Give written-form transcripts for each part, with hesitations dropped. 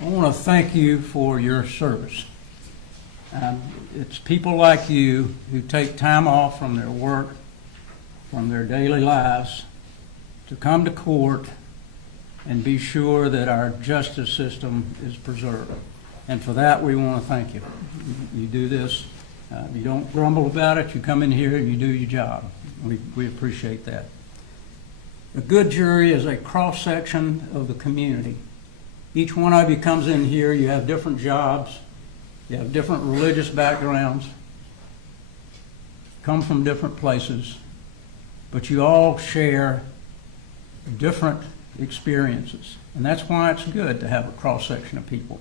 I want to thank you for your service. It's people like you who take time off from their work, from their daily lives, to come to court and be sure that our justice system is preserved. And for that, we want to thank you. You do this. You don't grumble about it. You come in here and you do your job. We appreciate that. A good jury is a cross-section of the community. Each one of you comes in here, you have different jobs, you have different religious backgrounds, come from different places, but you all share different experiences. And that's why it's good to have a cross-section of people,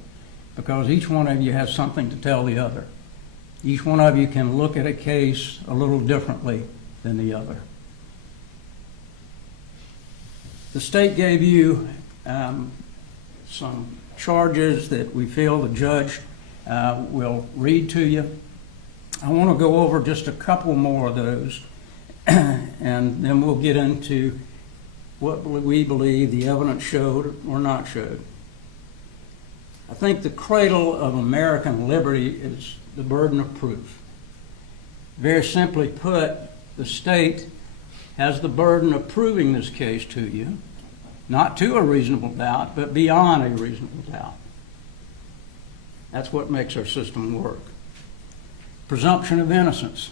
because each one of you has something to tell the other. Each one of you can look at a case a little differently than the other. The state gave you some charges that we feel the judge will read to you. I want to go over just a couple more of those, and then we'll get into what we believe the evidence showed or not showed. I think the cradle of American liberty is the burden of proof. Very simply put, the state has the burden of proving this case to you, not to a reasonable doubt, but beyond a reasonable doubt. That's what makes our system work. Presumption of innocence.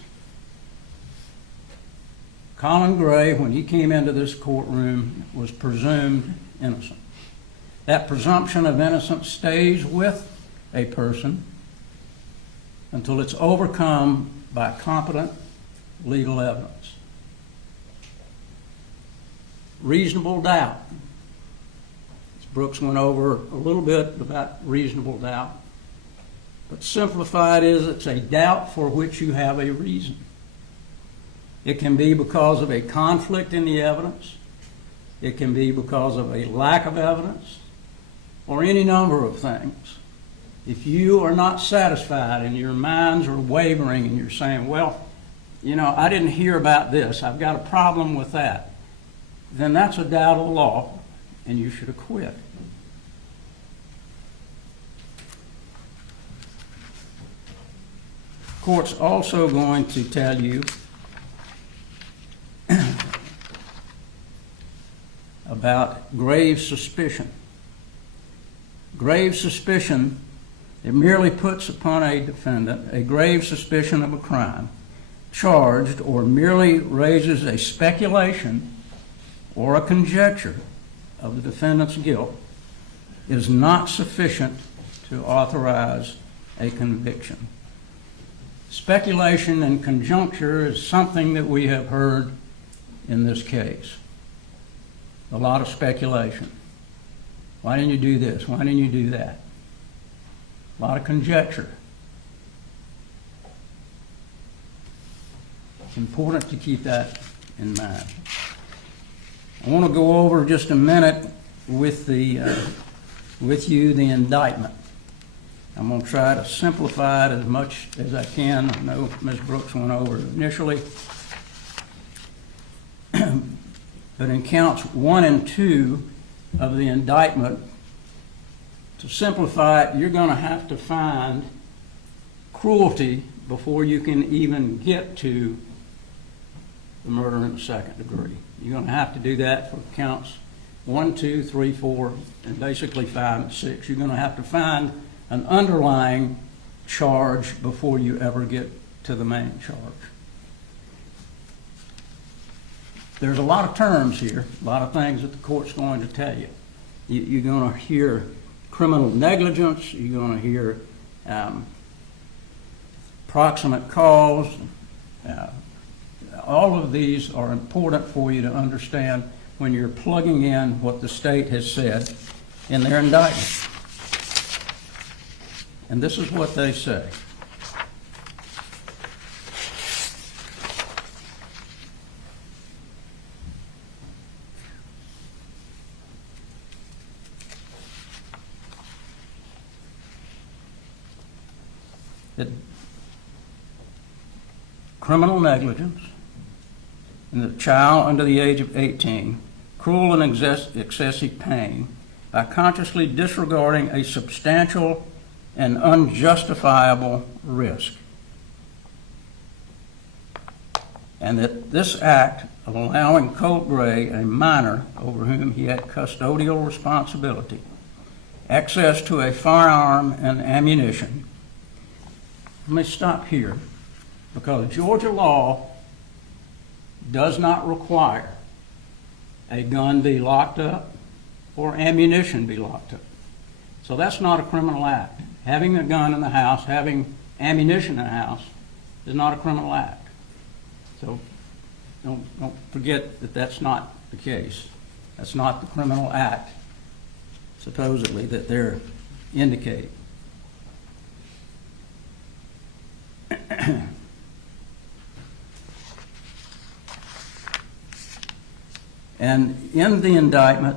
Colin Gray, when he came into this courtroom, was presumed innocent. That presumption of innocence stays with a person until it's overcome by competent legal evidence. Reasonable doubt. Brooks went over a little bit about reasonable doubt, but simplified is it's a doubt for which you have a reason. It can be because of a conflict in the evidence. It can be because of a lack of evidence, or any number of things. If you are not satisfied and your minds are wavering and you're saying, well, you know, I didn't hear about this, I've got a problem with that, then that's a doubt of law and you should acquit. Court's also going to tell you about grave suspicion. Grave suspicion, it merely puts upon a defendant a grave suspicion of a crime charged, or merely raises a speculation or a conjecture of the defendant's guilt, is not sufficient to authorize a conviction. Speculation and conjecture is something that we have heard in this case. A lot of speculation. Why didn't you do this? Why didn't you do that? A lot of conjecture. It's important to keep that in mind. I want to go over just a minute with you the indictment. I'm going to try to simplify it as much as I can. I know Ms. Brooks went over it initially. But in counts 1 and 2 of the indictment, to simplify it, you're going to have to find cruelty before you can even get to the murder in the second degree. You're going to have to do that for counts 1, 2, 3, 4, and basically 5 and 6. You're going to have to find an underlying charge before you ever get to the main charge. There's a lot of terms here, a lot of things that the court's going to tell you. You're going to hear criminal negligence, you're going to hear proximate cause. All of these are important for you to understand when you're plugging in what the state has said in their indictment. And this is what they say. That criminal negligence in the child under the age of 18, cruel and excessive pain, by consciously disregarding a substantial and unjustifiable risk. And that this act of allowing Colt Gray, a minor over whom he had custodial responsibility, access to a firearm and ammunition. Let me stop here, because Georgia law does not require a gun be locked up or ammunition be locked up. So that's not a criminal act. Having a gun in the house, having ammunition in the house is not a criminal act. So don't forget that that's not the case. That's not the criminal act, supposedly, that they're indicating. And in the indictment,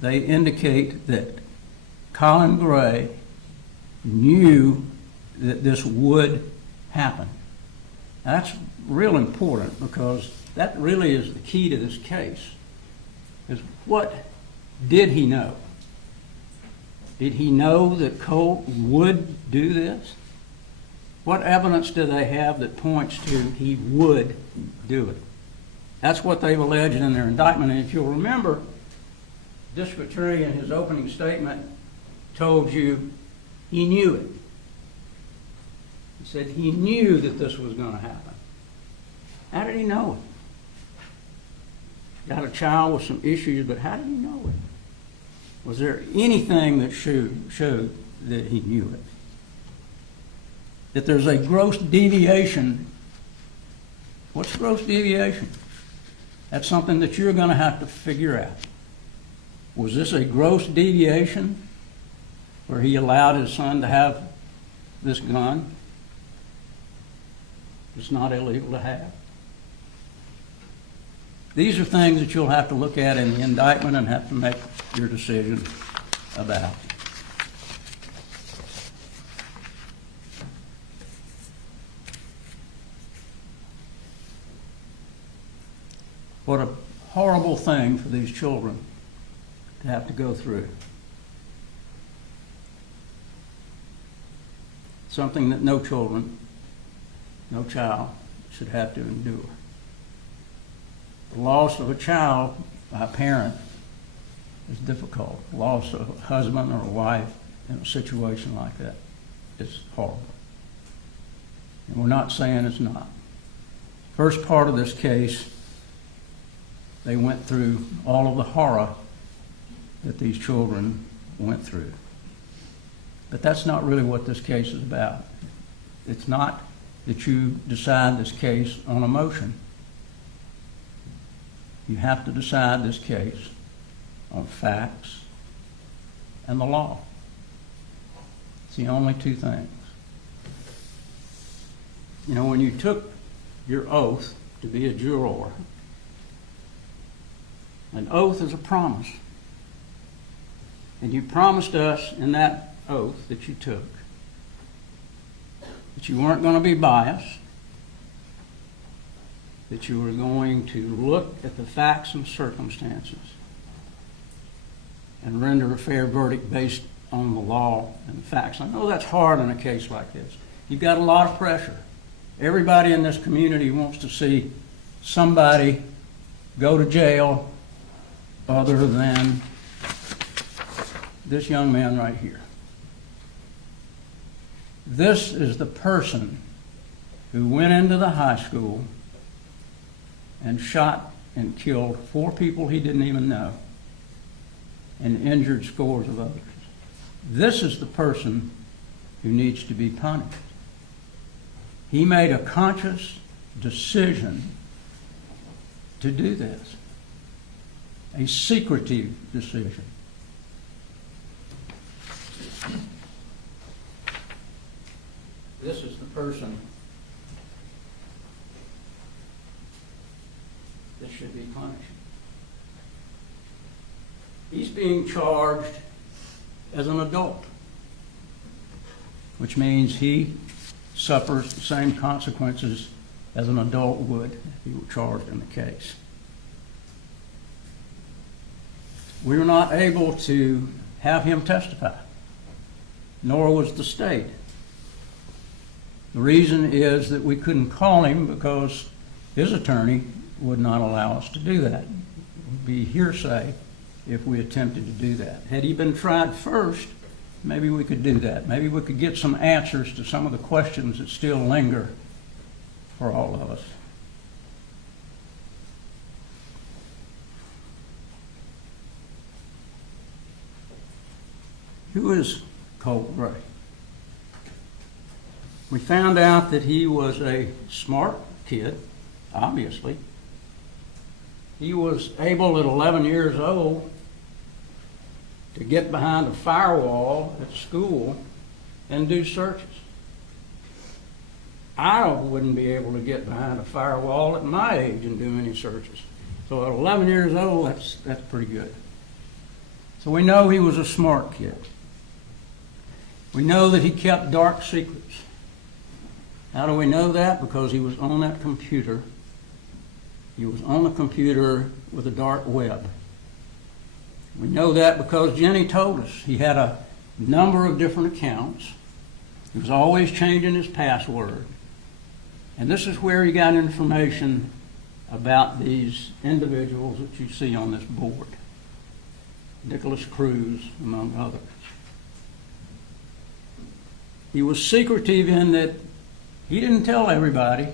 they indicate that Colin Gray knew that this would happen. Now, that's real important, because that really is the key to this case. Is what did he know? Did he know that Colt would do this? What evidence do they have that points to he would do it? That's what they've alleged in their indictment. And if you'll remember, the district attorney in his opening statement told you he knew it. He said he knew that this was going to happen. How did he know it? Got a child with some issues, but how did he know it? Was there anything that showed that he knew it? That there's a gross deviation. What's gross deviation? That's something that you're going to have to figure out. Was this a gross deviation where he allowed his son to have this gun? It's not illegal to have. These are things that you'll have to look at in the indictment and have to make your decision about. What a horrible thing for these children to have to go through. Something that no child should have to endure. The loss of a child by a parent is difficult. The loss of a husband or a wife in a situation like that is horrible. And we're not saying it's not. First part of this case, they went through all of the horror that these children went through. But that's not really what this case is about. It's not that you decide this case on emotion. You have to decide this case on facts and the law. It's the only two things. You know, when you took your oath to be a juror, an oath is a promise. And you promised us in that oath that you took that you weren't going to be biased, that you were going to look at the facts and circumstances and render a fair verdict based on the law and the facts. I know that's hard in a case like this. You've got a lot of pressure. Everybody in this community wants to see somebody go to jail other than this young man right here. This is the person who went into the high school and shot and killed 4 people he didn't even know and injured scores of others. This is the person who needs to be punished. He made a conscious decision to do this, a secretive decision. This is the person that should be punished. He's being charged as an adult, which means he suffers the same consequences as an adult would if he were charged in the case. We were not able to have him testify, nor was the state. The reason is that we couldn't call him because his attorney would not allow us to do that. It would be hearsay if we attempted to do that. Had he been tried first, maybe we could do that. Maybe we could get some answers to some of the questions that still linger for all of us. Who is Colt Gray? We found out that he was a smart kid, obviously. He was able at 11 years old to get behind a firewall at school and do searches. I wouldn't be able to get behind a firewall at my age and do any searches. So at 11 years old, that's pretty good. So we know he was a smart kid. We know that he kept dark secrets. How do we know that? Because he was on that computer. He was on the computer with the dark web. We know that because Jenny told us he had a number of different accounts. He was always changing his password. And this is where he got information about these individuals that you see on this board. Nicholas Cruz, among others. He was secretive in that he didn't tell everybody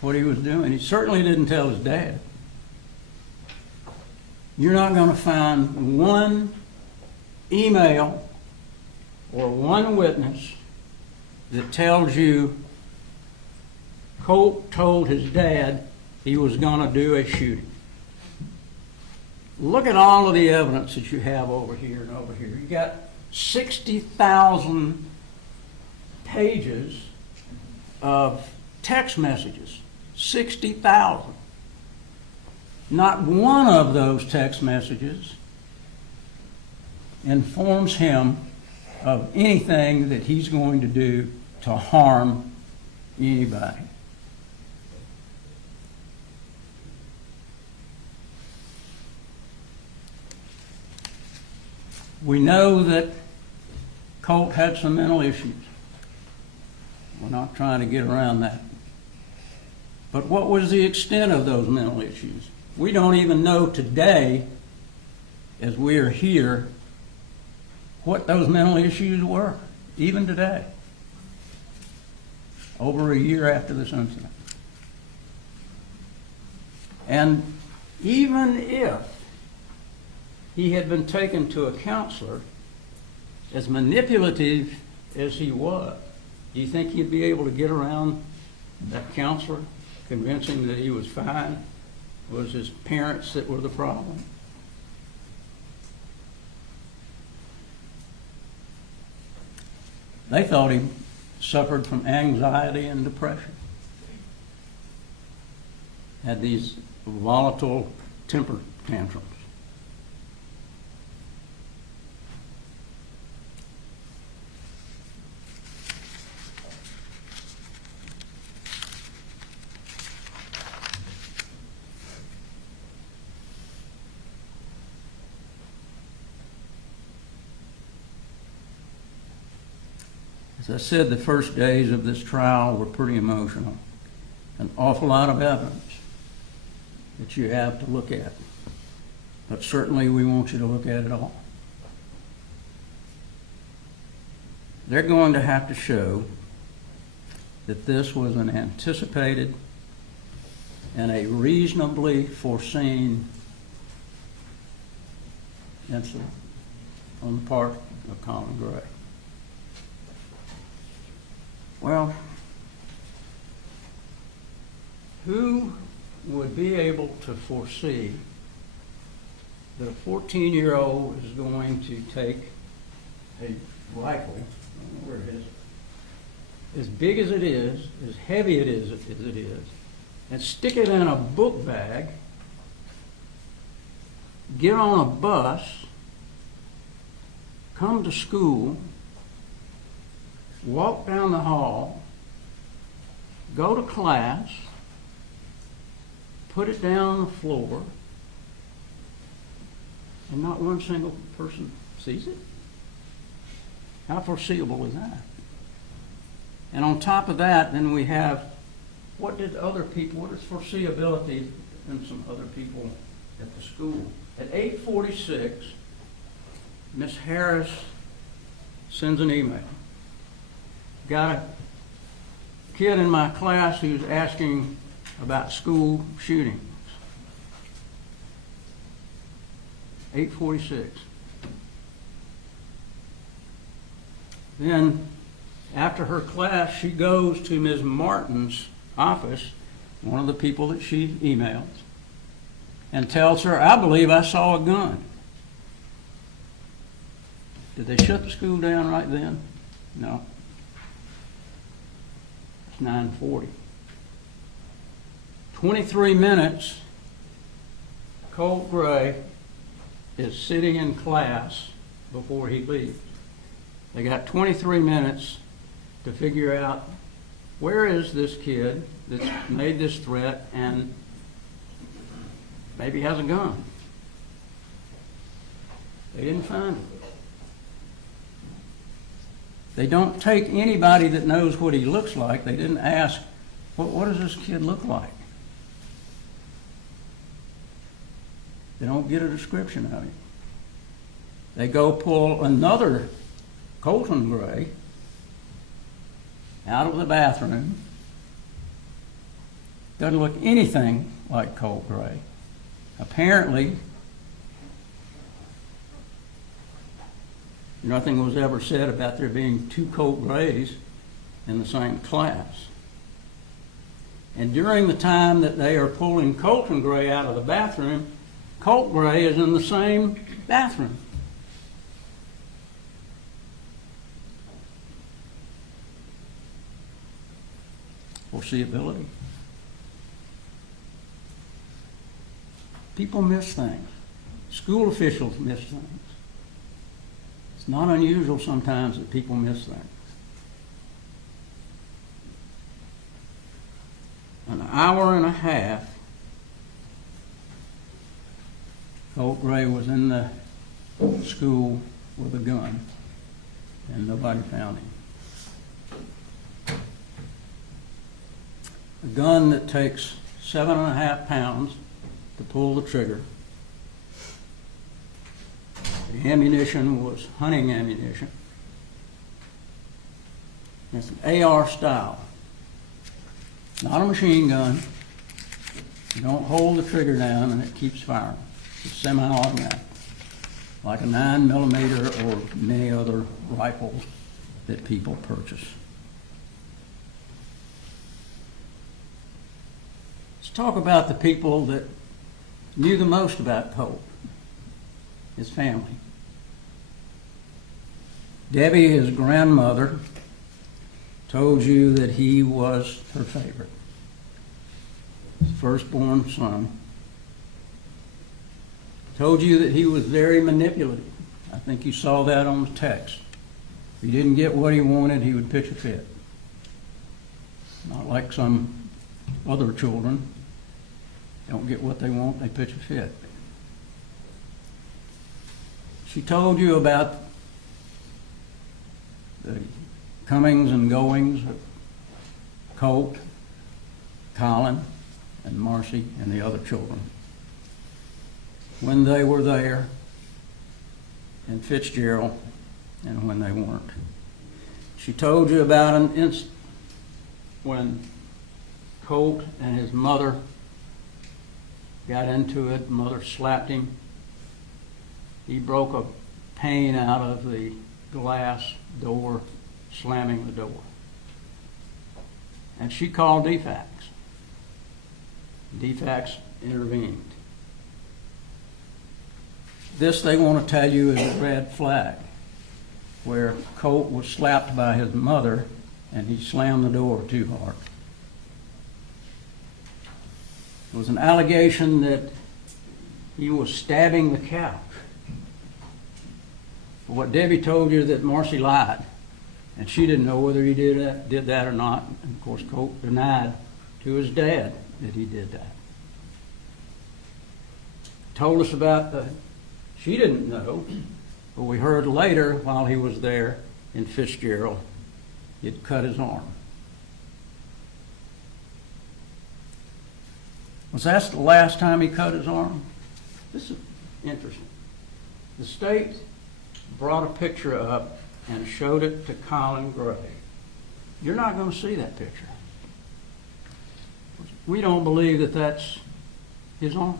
what he was doing. He certainly didn't tell his dad. You're not going to find one email or one witness that tells you Colt told his dad he was going to do a shooting. Look at all of the evidence that you have over here and over here. You got 60,000 pages of text messages. 60,000. Not one of those text messages informs him of anything that he's going to do to harm anybody. We know that Colt had some mental issues. We're not trying to get around that. But what was the extent of those mental issues? We don't even know today, as we are here, what those mental issues were, even today, over a year after this incident. And even if he had been taken to a counselor, as manipulative as he was, do you think he'd be able to get around that counselor, convincing that he was fine? It was his parents that were the problem. They thought he suffered from anxiety and depression. Had these volatile temper tantrums. As I said, the first days of this trial were pretty emotional. An awful lot of evidence that you have to look at. But certainly we want you to look at it all. They're going to have to show that this was an anticipated and a reasonably foreseen incident on the part of Colin Gray. Well, who would be able to foresee that a 14-year-old is going to take a rifle, I don't know where it is, as big as it is, as heavy as it is, and stick it in a book bag, get on a bus, come to school, walk down the hall, go to class, put it down on the floor, and not one single person sees it? How foreseeable is that? And on top of that, then we have, what is foreseeability in some other people at the school? At 8:46, Miss Harris sends an email. Got a kid in my class who's asking about school shootings. 8:46. Then, after her class, she goes to Ms. Martin's office, one of the people that she emails, and tells her, I believe I saw a gun. Did they shut the school down right then? No. It's 9:40. 23 minutes, Colt Gray is sitting in class before he leaves. They got 23 minutes to figure out where is this kid that's made this threat and maybe has a gun. They didn't find him. They don't take anybody that knows what he looks like. They didn't ask, what does this kid look like? They don't get a description of him. They go pull another Colin Gray out of the bathroom. Doesn't look anything like Colt Gray. Apparently, nothing was ever said about there being two Colt Grays in the same class. And during the time that they are pulling Colin Gray out of the bathroom, Colt Gray is in the same bathroom. Foreseeability. People miss things. School officials miss things. It's not unusual sometimes that people miss things. An hour and a half, Colt Gray was in the school with a gun, and nobody found him. A gun that takes 7.5 pounds to pull the trigger. The ammunition was hunting ammunition. It's an AR style, not a machine gun. You don't hold the trigger down and it keeps firing. It's semi-automatic, like a 9mm or many other rifles that people purchase. Let's talk about the people that knew the most about Colt, his family. Debbie, his grandmother, told you that he was her favorite, his firstborn son. Told you that he was very manipulative. I think you saw that on the text. If he didn't get what he wanted, he would pitch a fit. Not like some other children. Don't get what they want, they pitch a fit. She told you about the comings and goings of Colt, Colin, and Marcy, and the other children, when they were there, and Fitzgerald, and when they weren't. She told you about an instant when Colt and his mother got into it. Mother slapped him. He broke a pane out of the glass door, slamming the door. And she called DFAX. DFAX intervened. This, they want to tell you, is a red flag, where Colt was slapped by his mother and he slammed the door too hard. There was an allegation that he was stabbing the couch. What Debbie told you, that Marcy lied, and she didn't know whether he did that or not. And of course, Colt denied to his dad that he did that. Told us about the She didn't know, but we heard later while he was there in Fitzgerald, he'd cut his arm. Was that the last time he cut his arm? This is interesting. The state brought a picture up and showed it to Colin Gray. You're not going to see that picture. We don't believe that that's his arm.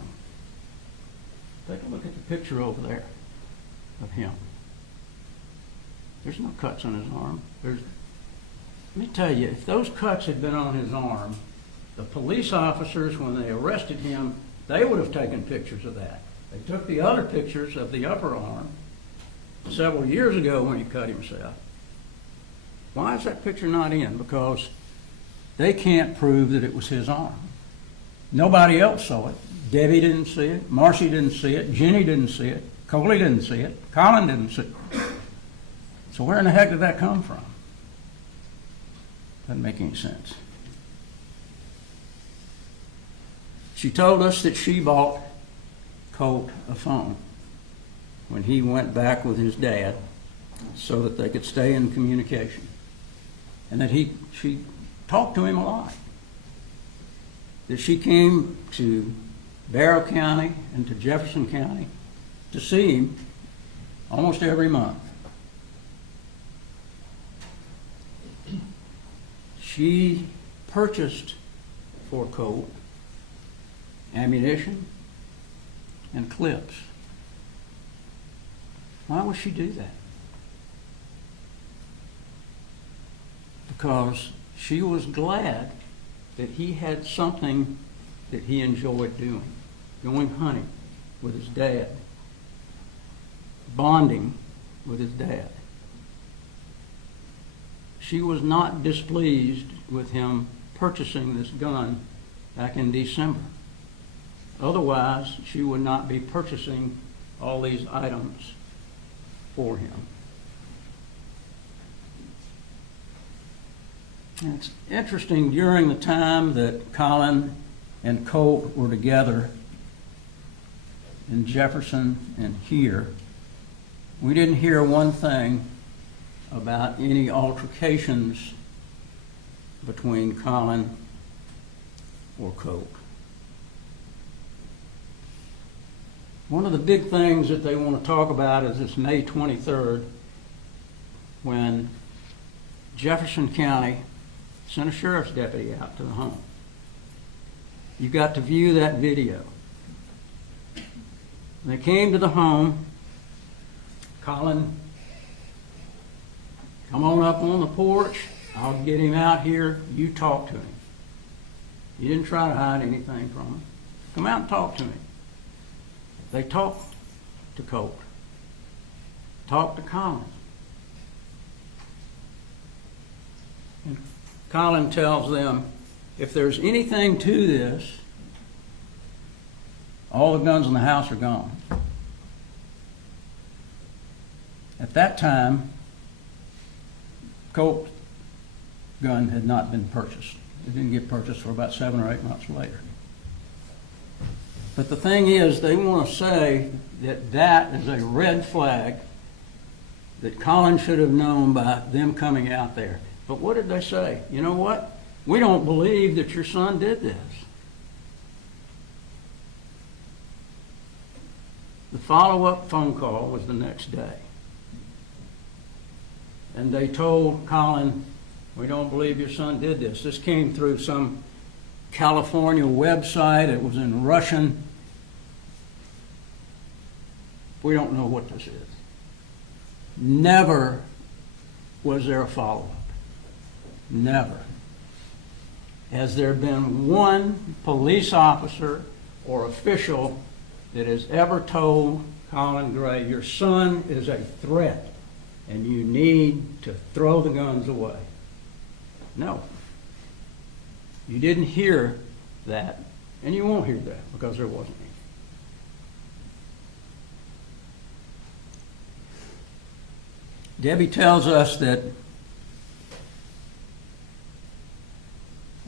Take a look at the picture over there of him. There's no cuts on his arm. Let me tell you, if those cuts had been on his arm, the police officers, when they arrested him, they would have taken pictures of that. They took the other pictures of the upper arm several years ago when he cut himself. Why is that picture not in? Because they can't prove that it was his arm. Nobody else saw it. Debbie didn't see it. Marcy didn't see it. Jenny didn't see it. Coley didn't see it. Colin didn't see it. So where in the heck did that come from? Doesn't make any sense. She told us that she bought Colt a phone when he went back with his dad so that they could stay in communication. And that she talked to him a lot. That she came to Barrow County and to Jefferson County to see him almost every month. She purchased for Colt ammunition and clips. Why would she do that? Because she was glad that he had something that he enjoyed doing. Going hunting with his dad. Bonding with his dad. She was not displeased with him purchasing this gun back in December. Otherwise, she would not be purchasing all these items for him. And it's interesting, during the time that Colin and Colt were together in Jefferson and here, we didn't hear one thing about any altercations between Colin or Colt. One of the big things that they want to talk about is this May 23rd, when Jefferson County sent a sheriff's deputy out to the home. You got to view that video. When they came to the home, Colin, come on up on the porch. I'll get him out here. You talk to him. You didn't try to hide anything from him. Come out and talk to him. They talked to Colt. Talked to Colin. And Colin tells them, if there's anything to this, all the guns in the house are gone. At that time, Colt's gun had not been purchased. It didn't get purchased for about 7 or 8 months later. But the thing is, they want to say that that is a red flag that Colin should have known by them coming out there. But what did they say? You know what? We don't believe that your son did this. The follow-up phone call was the next day. And they told Colin, we don't believe your son did this. This came through some California website. It was in Russian. We don't know what this is. Never was there a follow-up. Never. Has there been one police officer or official that has ever told Colin Gray, your son is a threat and you need to throw the guns away? No. You didn't hear that, and you won't hear that because there wasn't any. Debbie tells us that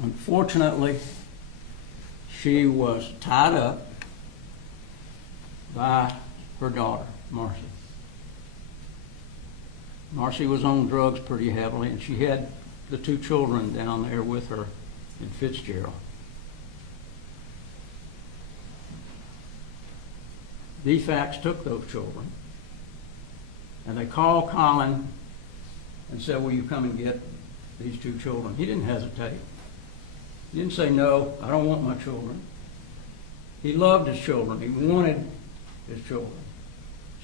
unfortunately she was tied up by her daughter, Marcy. Marcy was on drugs pretty heavily, and she had the 2 children down there with her in Fitzgerald. DFACS took those children, and they called Colin and said, will you come and get these 2 children? He didn't hesitate. He didn't say, no, I don't want my children. He loved his children. He wanted his children.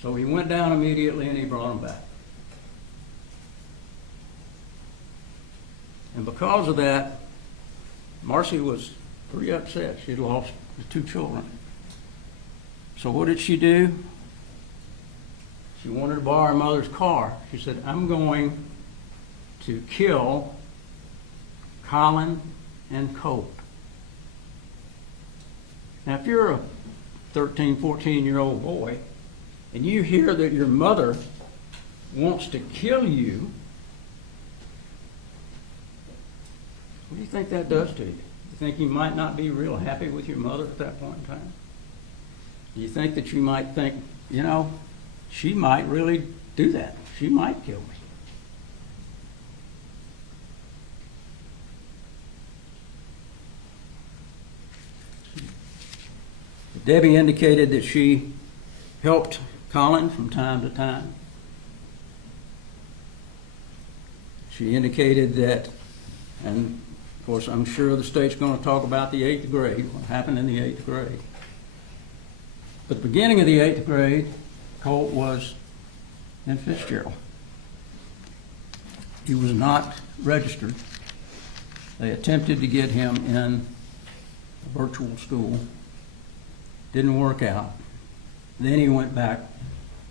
So he went down immediately and he brought them back. And because of that, Marcy was pretty upset. She'd lost the 2 children. So what did she do? She wanted to borrow her mother's car. She said, I'm going to kill Colin and Colt. Now, if you're a 13, 14-year-old boy, and you hear that your mother wants to kill you, what do you think that does to you? You think you might not be real happy with your mother at that point in time? Do you think that you might think, you know, she might really do that. She might kill me. Debbie indicated that she helped Colin from time to time. She indicated that, and of course I'm sure the state's going to talk about the 8th grade, what happened in the 8th grade. But the beginning of the 8th grade, Colt was in Fitzgerald. He was not registered. They attempted to get him in a virtual school. Didn't work out. Then he went back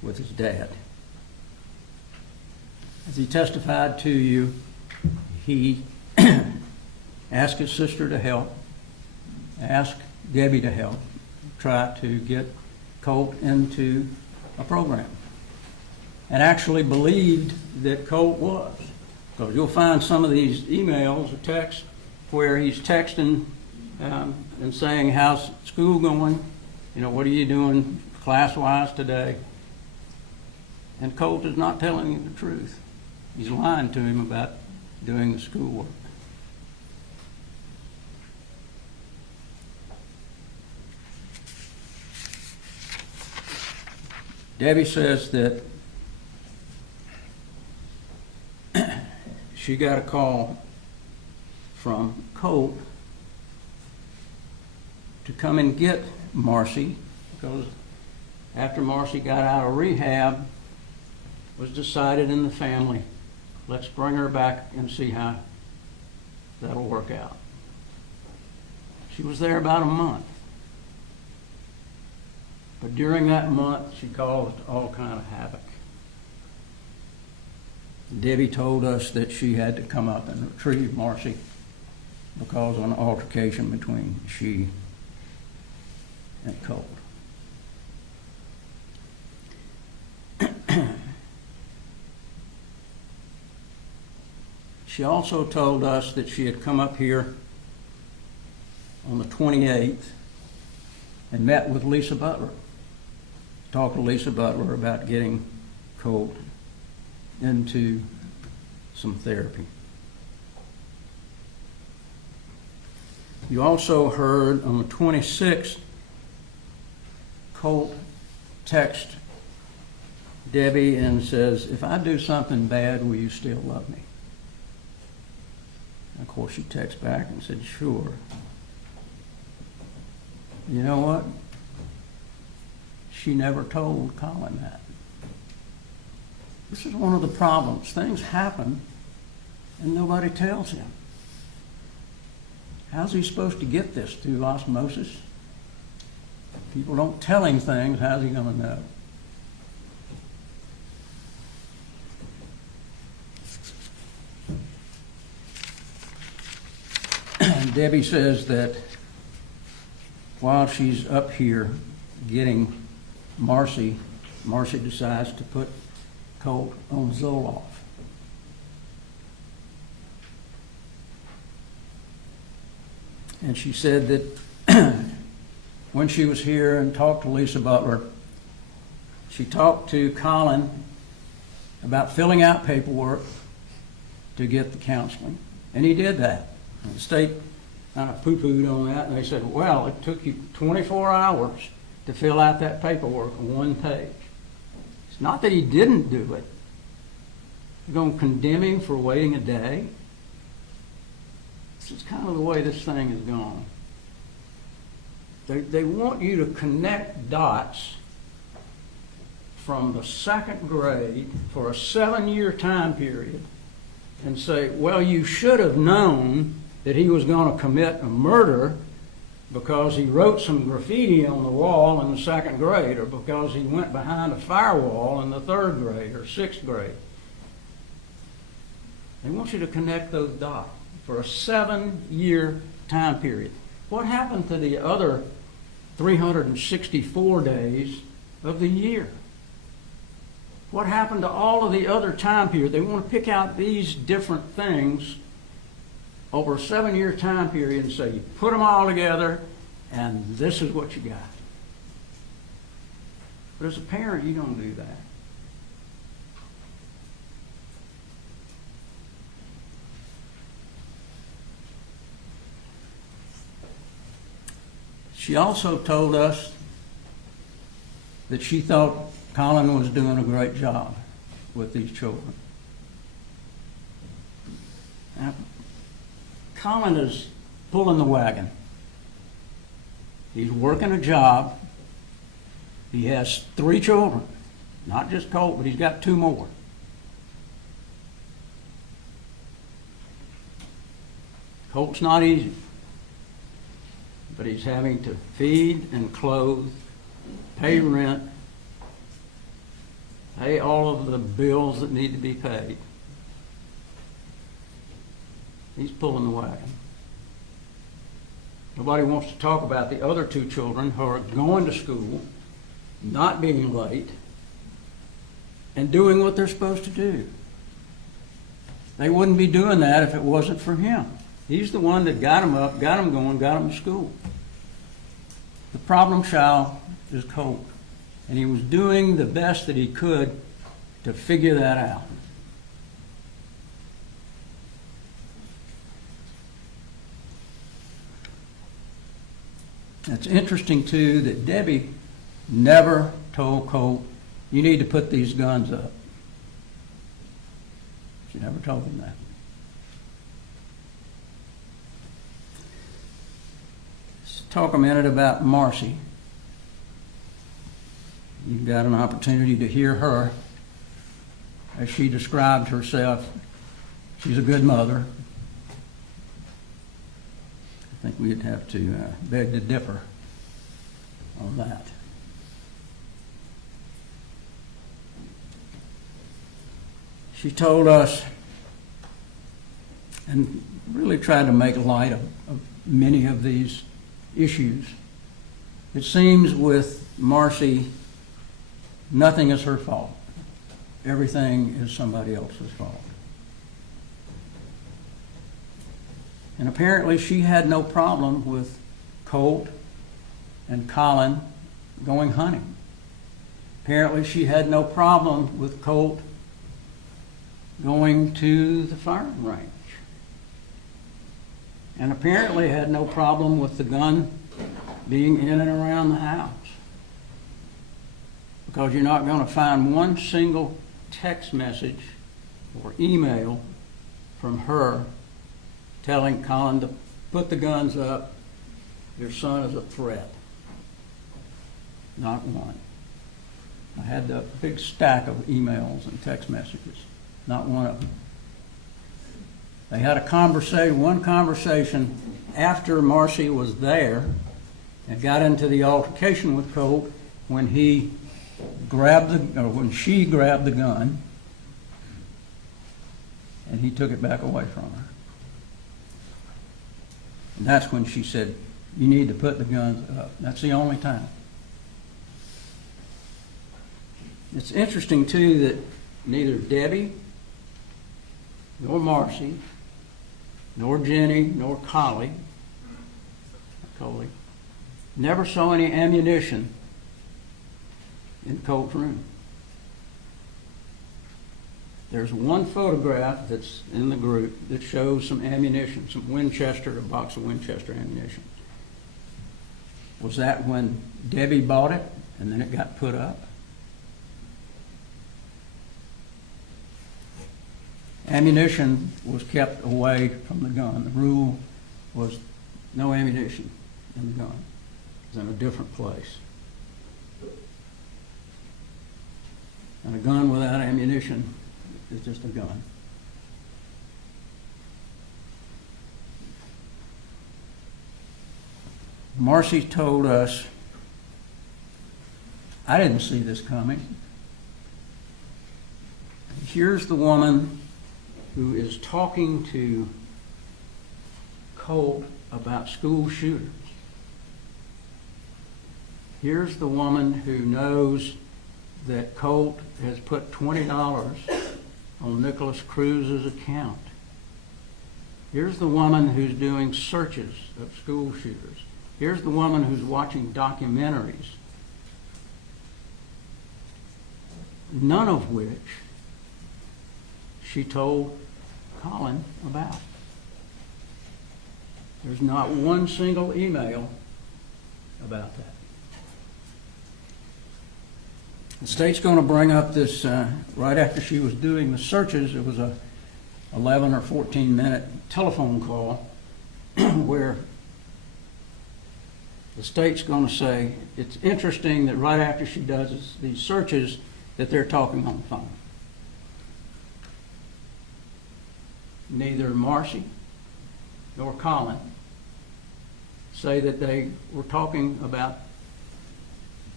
with his dad. As he testified to you, he asked his sister to help, asked Debbie to help, try to get Colt into a program, and actually believed that Colt was. Because you'll find some of these emails or texts where he's texting and saying, how's school going? You know, what are you doing class-wise today? And Colt is not telling him the truth. He's lying to him about doing the schoolwork. Debbie says that she got a call from Colt to come and get Marcy, because after Marcy got out of rehab, it was decided in the family, let's bring her back and see how that'll work out. She was there about a month. But during that month, she caused all kind of havoc. Debbie told us that she had to come up and retrieve Marcy because of an altercation between she and Colt. She also told us that she had come up here on the 28th and met with Lisa Butler. Talked to Lisa Butler about getting Colt into some therapy. You also heard on the 26th, Colt text Debbie and says, if I do something bad, will you still love me? And of course, she texted back and said, sure. You know what? She never told Colin that. This is one of the problems. Things happen and nobody tells him. How's he supposed to get this? Through osmosis? People don't tell him things, how's he going to know? Debbie says that while she's up here getting Marcy decides to put Colt on Zoloft. And she said that when she was here and talked to Lisa Butler, she talked to Colin about filling out paperwork to get the counseling, and he did that. And the state kind of poo-pooed on that, and they said, well, it took you 24 hours to fill out that paperwork on one page. It's not that he didn't do it. You're going to condemn him for waiting a day? This is kind of the way this thing has gone. They want you to connect dots from the second grade for a 7-year time period and say, well, you should have known that he was going to commit a murder because he wrote some graffiti on the wall in the second grade, or because he went behind a firewall in the third grade or sixth grade. They want you to connect those dots for a 7-year time period. What happened to the other 364 days of the year? What happened to all of the other time period? They want to pick out these different things over a 7-year time period and say, you put them all together and this is what you got. But as a parent, you don't do that. She also told us that she thought Colin was doing a great job with these children. Now, Colin is pulling the wagon. He's working a job. He has 3 children, not just Colt, but he's got 2 more. Colt's not easy, but he's having to feed and clothe, pay rent, pay all of the bills that need to be paid. He's pulling the wagon. Nobody wants to talk about the other 2 children who are going to school, not being late, and doing what they're supposed to do. They wouldn't be doing that if it wasn't for him. He's the one that got them up, got them going, got them to school. The problem child is Colt, and he was doing the best that he could to figure that out. It's interesting, too, that Debbie never told Colt, you need to put these guns up. She never told him that. Let's talk a minute about Marcy. You've got an opportunity to hear her as she described herself. She's a good mother. I think we'd have to beg to differ on that. She told us, and really tried to make light of many of these issues. It seems with Marcy, nothing is her fault. Everything is somebody else's fault. And apparently she had no problem with Colt and Colin going hunting. Apparently she had no problem with Colt going to the firing range. And apparently had no problem with the gun being in and around the house. Because you're not going to find one single text message or email from her telling Colin to put the guns up, your son is a threat. Not one. I had the big stack of emails and text messages. Not one of them. They had one conversation after Marcy was there and got into the altercation with Colt when she grabbed the gun and he took it back away from her. And that's when she said, you need to put the guns up. That's the only time. It's interesting, too, that neither Debbie, nor Marcy, nor Jenny, nor Collie never saw any ammunition in Colt's room. There's one photograph that's in the group that shows some ammunition, some Winchester, a box of Winchester ammunition. Was that when Debbie bought it and then it got put up? Ammunition was kept away from the gun. The rule was no ammunition in the gun. It was in a different place. And a gun without ammunition is just a gun. Marcy told us, I didn't see this coming. Here's the woman who is talking to Colt about school shooters. Here's the woman who knows that Colt has put $20 on Nicholas Cruz's account. Here's the woman who's doing searches of school shooters. Here's the woman who's watching documentaries, none of which she told Colin about. There's not one single email about that. The state's going to bring up this right after she was doing the searches. It was a 11 or 14 minute telephone call where the state's going to say it's interesting that right after she does these searches that they're talking on the phone. Neither Marcy nor Colin say that they were talking about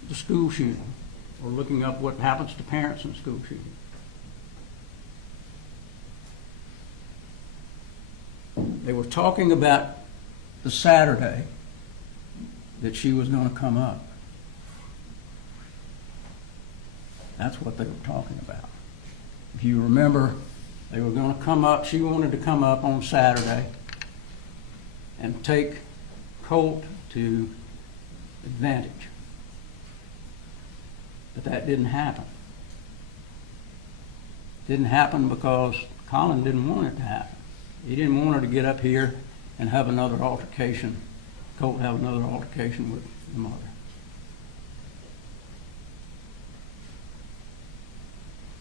the school shooting or looking up what happens to parents in school shooting. They were talking about the Saturday that she was going to come up. That's what they were talking about. If you remember, they were going to come up, she wanted to come up on Saturday and take Colt to Advantage. But that didn't happen. It didn't happen because Colin didn't want it to happen. He didn't want her to get up here and have another altercation, Colt have another altercation with the mother.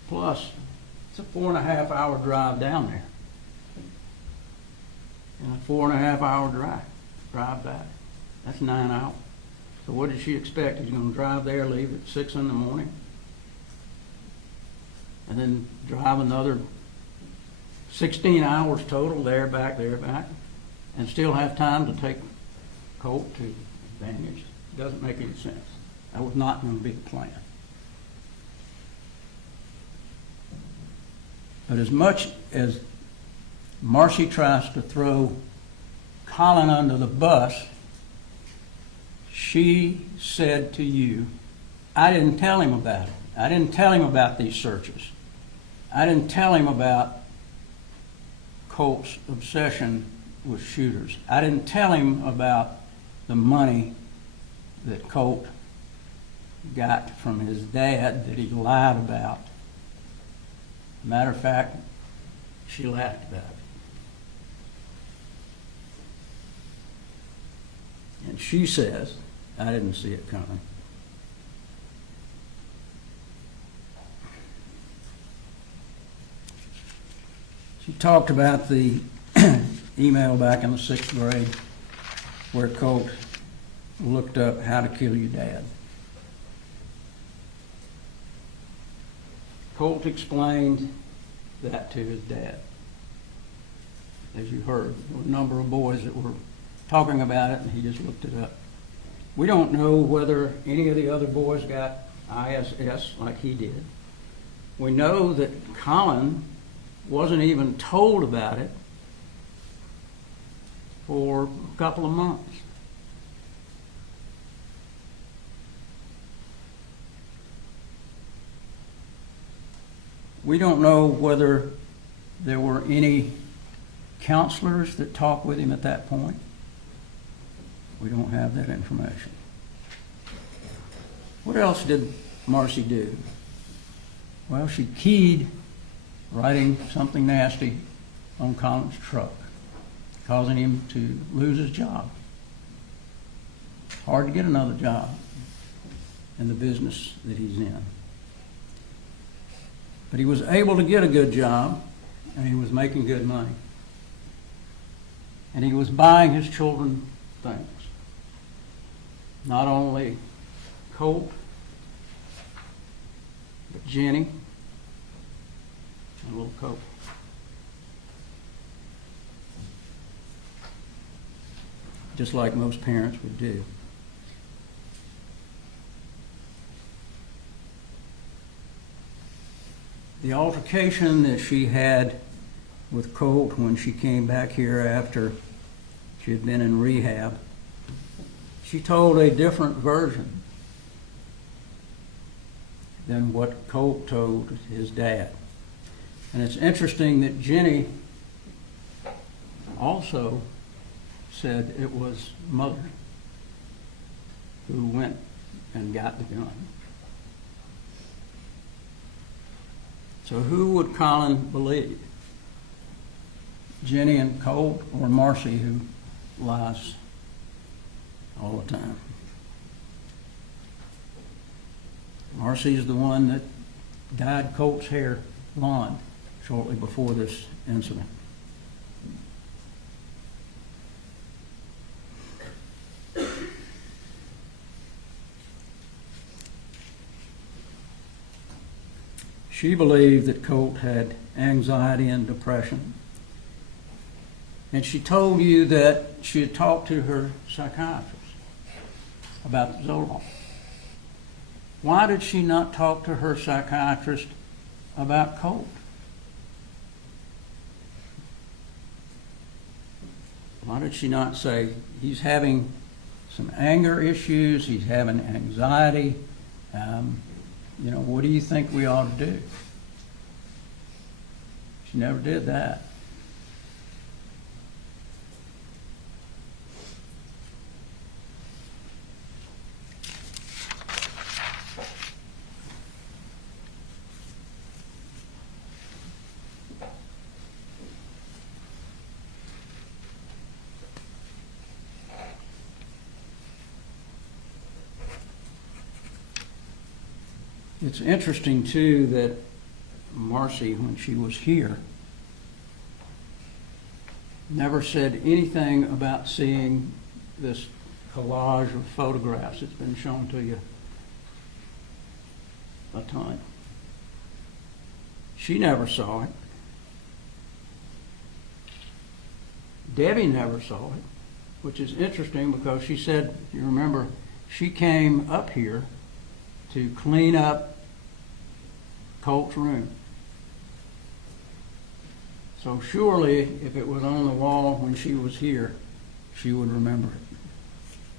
Plus, it's a 4.5 hour drive down there. And a 4.5 hour drive back. That's 9 hours. So what did she expect? He's going to drive there, leave at 6 in the morning, and then drive another 16 hours total, there, back, and still have time to take Colt to Advantage. It doesn't make any sense. That was not going to be the plan. But as much as Marcy tries to throw Colin under the bus, she said to you, I didn't tell him about it. I didn't tell him about these searches. I didn't tell him about Colt's obsession with shooters. I didn't tell him about the money that Colt got from his dad that he lied about. Matter of fact, she laughed about it. And she says, I didn't see it coming. She talked about the email back in the 6th grade where Colt looked up how to kill your dad. Colt explained that to his dad. As you heard, there were a number of boys that were talking about it, and he just looked it up. We don't know whether any of the other boys got ISS like he did. We know that Colin wasn't even told about it for a couple of months. We don't know whether there were any counselors that talked with him at that point. We don't have that information. What else did Marcy do? Well, she keyed writing something nasty on Colin's truck, causing him to lose his job. Hard to get another job in the business that he's in. But he was able to get a good job, and he was making good money. And he was buying his children things. Not only Colt, but Jenny and little Colt. Just like most parents would do. The altercation that she had with Colt when she came back here after she had been in rehab, she told a different version than what Colt told his dad. And it's interesting that Jenny also said it was Mother who went and got the gun. So who would Colin believe? Jenny and Colt, or Marcy, who lies all the time? Marcy's the one that dyed Colt's hair blonde shortly before this incident. She believed that Colt had anxiety and depression. And she told you that she had talked to her psychiatrist about the Zoloft. Why did she not talk to her psychiatrist about Colt? Why did she not say, he's having some anger issues, he's having anxiety, what do you think we ought to do? She never did that. It's interesting, too, that Marcy, when she was here, never said anything about seeing this collage of photographs that's been shown to you a ton. She never saw it. Debbie never saw it, which is interesting because she said, you remember, she came up here to clean up Colt's room. So surely, if it was on the wall when she was here, she would remember it.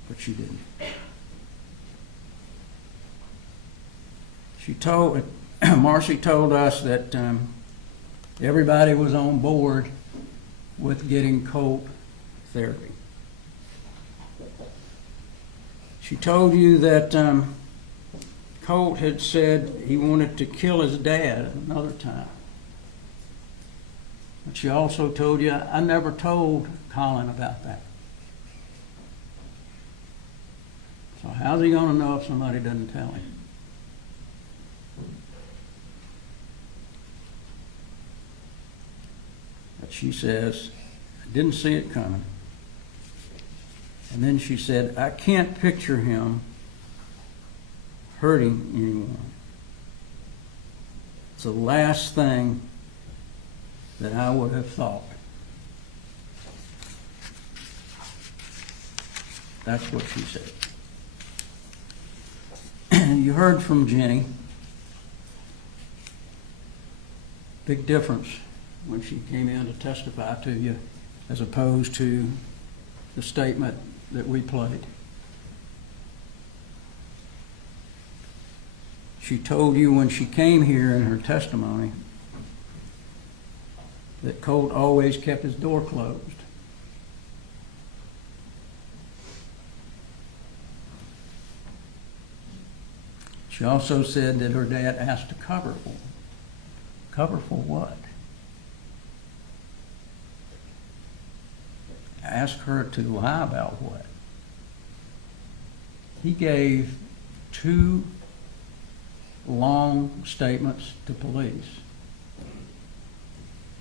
But she didn't. Marcy told us that everybody was on board with getting Colt therapy. She told you that Colt had said he wanted to kill his dad another time. But she also told you, I never told Colin about that. So how's he going to know if somebody doesn't tell him? But she says, I didn't see it coming. And then she said, I can't picture him hurting anyone. It's the last thing that I would have thought. That's what she said. You heard from Jenny. Big difference when she came in to testify to you as opposed to the statement that we played. She told you when she came here in her testimony that Colt always kept his door closed. She also said that her dad asked to cover for him. Cover for what? Ask her to lie about what? He gave 2 long statements to police.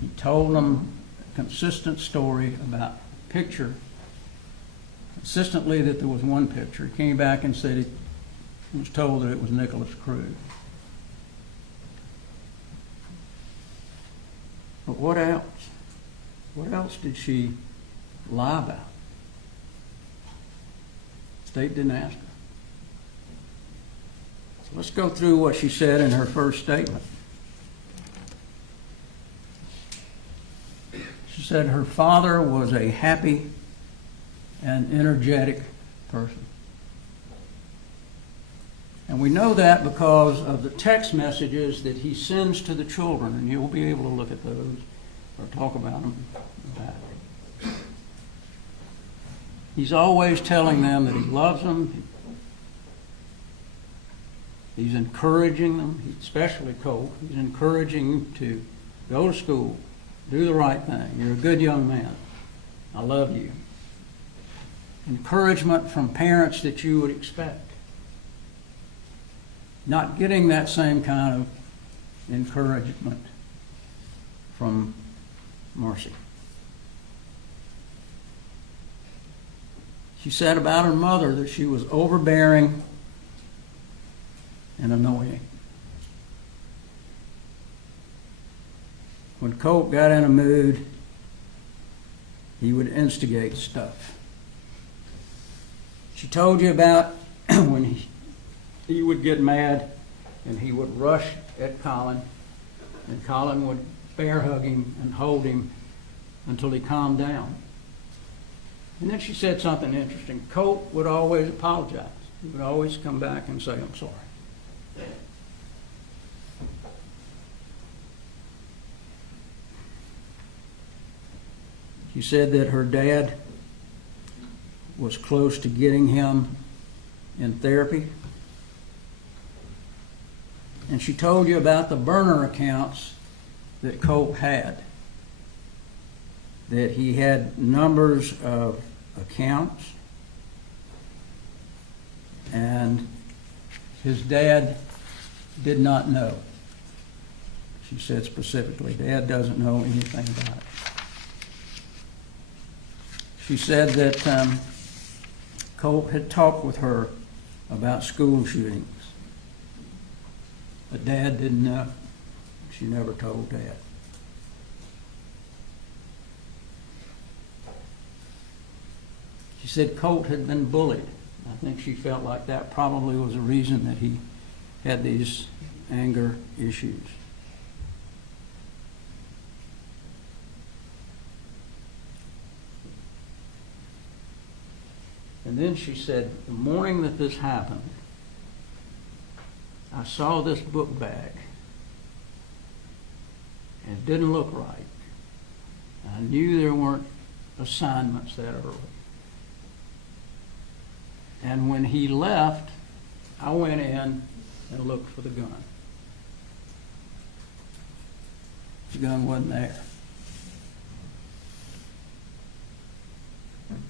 He told them a consistent story about picture, consistently that there was one picture. He came back and said he was told that it was Nicholas Cruz. But what else? What else did she lie about? The state didn't ask her. So let's go through what she said in her first statement. She said her father was a happy and energetic person. And we know that because of the text messages that he sends to the children, and you'll be able to look at those or talk about them back. He's always telling them that he loves them. He's encouraging them, especially Colt. He's encouraging them to go to school, do the right thing. You're a good young man. I love you. Encouragement from parents that you would expect. Not getting that same kind of encouragement from Marcy. She said about her mother that she was overbearing and annoying. When Colt got in a mood, he would instigate stuff. She told you about when he would get mad and he would rush at Colin, and Colin would bear hug him and hold him until he calmed down. And then she said something interesting. Colt would always apologize. He would always come back and say, "I'm sorry." She said that her dad was close to getting him in therapy. And she told you about the burner accounts that Colt had. That he had numbers of accounts, and his dad did not know. She said specifically, Dad doesn't know anything about it. She said that Colt had talked with her about school shootings, but Dad didn't know. She never told Dad. She said Colt had been bullied. I think she felt like that probably was a reason that he had these anger issues. And then she said, the morning that this happened, I saw this book bag, and it didn't look right. I knew there weren't assignments that early. And when he left, I went in and looked for the gun. The gun wasn't there.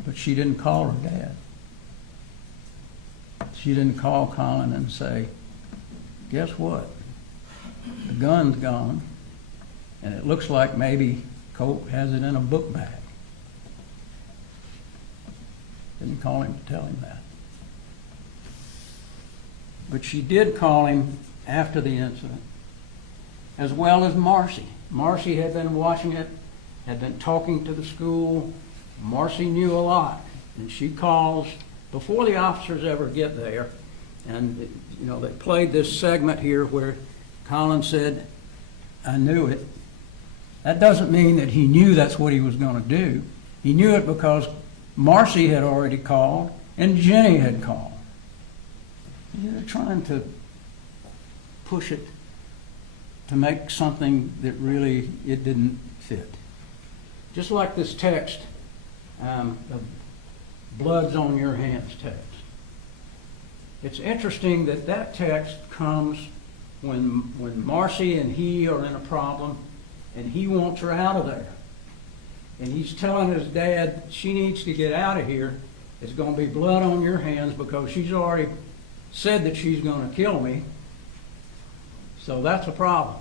But she didn't call her dad. She didn't call Colin and say, guess what? The gun's gone, and it looks like maybe Colt has it in a book bag. Didn't call him to tell him that. But she did call him after the incident, as well as Marcy. Marcy had been watching it, had been talking to the school. Marcy knew a lot, and she calls before the officers ever get there. And they played this segment here where Colin said, I knew it. That doesn't mean that he knew that's what he was going to do. He knew it because Marcy had already called and Jenny had called. They're trying to push it to make something that really it didn't fit. Just like this text, the blood's on your hands text. It's interesting that that text comes when Marcy and he are in a problem and he wants her out of there. And he's telling his dad, she needs to get out of here. It's going to be blood on your hands because she's already said that she's going to kill me. So that's a problem.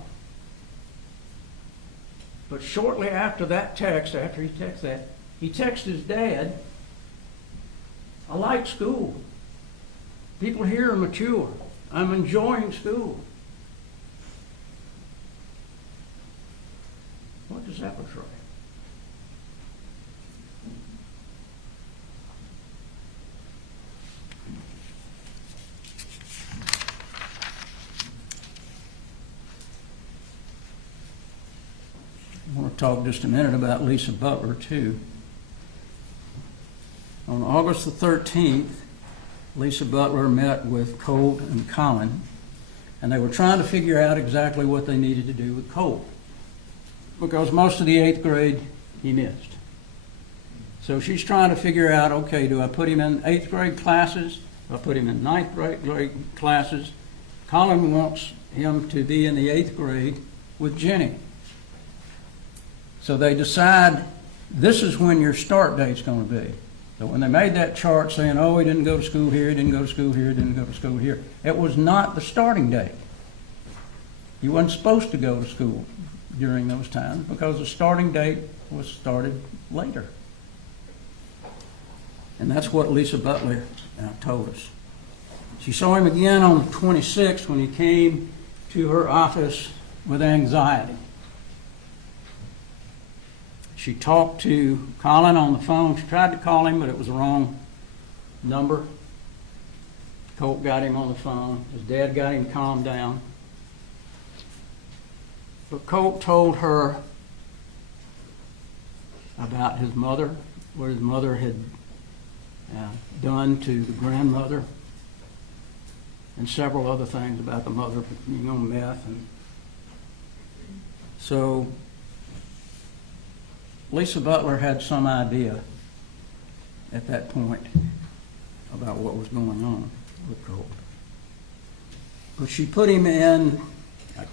But shortly after that text, after he texts that, he texts his dad, I like school. People here are mature. I'm enjoying school. What does that portray? I want to talk just a minute about Lisa Butler, too. On August the 13th, Lisa Butler met with Colt and Colin, and they were trying to figure out exactly what they needed to do with Colt, because most of the 8th grade he missed. So she's trying to figure out, okay, do I put him in 8th grade classes? Do I put him in 9th grade classes? Colin wants him to be in the 8th grade with Jenny. So they decide this is when your start date's going to be. So when they made that chart saying, oh, he didn't go to school here, he didn't go to school here, he didn't go to school here, it was not the starting date. He wasn't supposed to go to school during those times because the starting date was started later. And that's what Lisa Butler told us. She saw him again on the 26th when he came to her office with anxiety. She talked to Colin on the phone. She tried to call him, but it was the wrong number. Colt got him on the phone. His dad got him calmed down. But Colt told her about his mother, what his mother had done to the grandmother, and several other things about the mother being on meth. And so Lisa Butler had some idea at that point about what was going on with Colt. But she put him in, I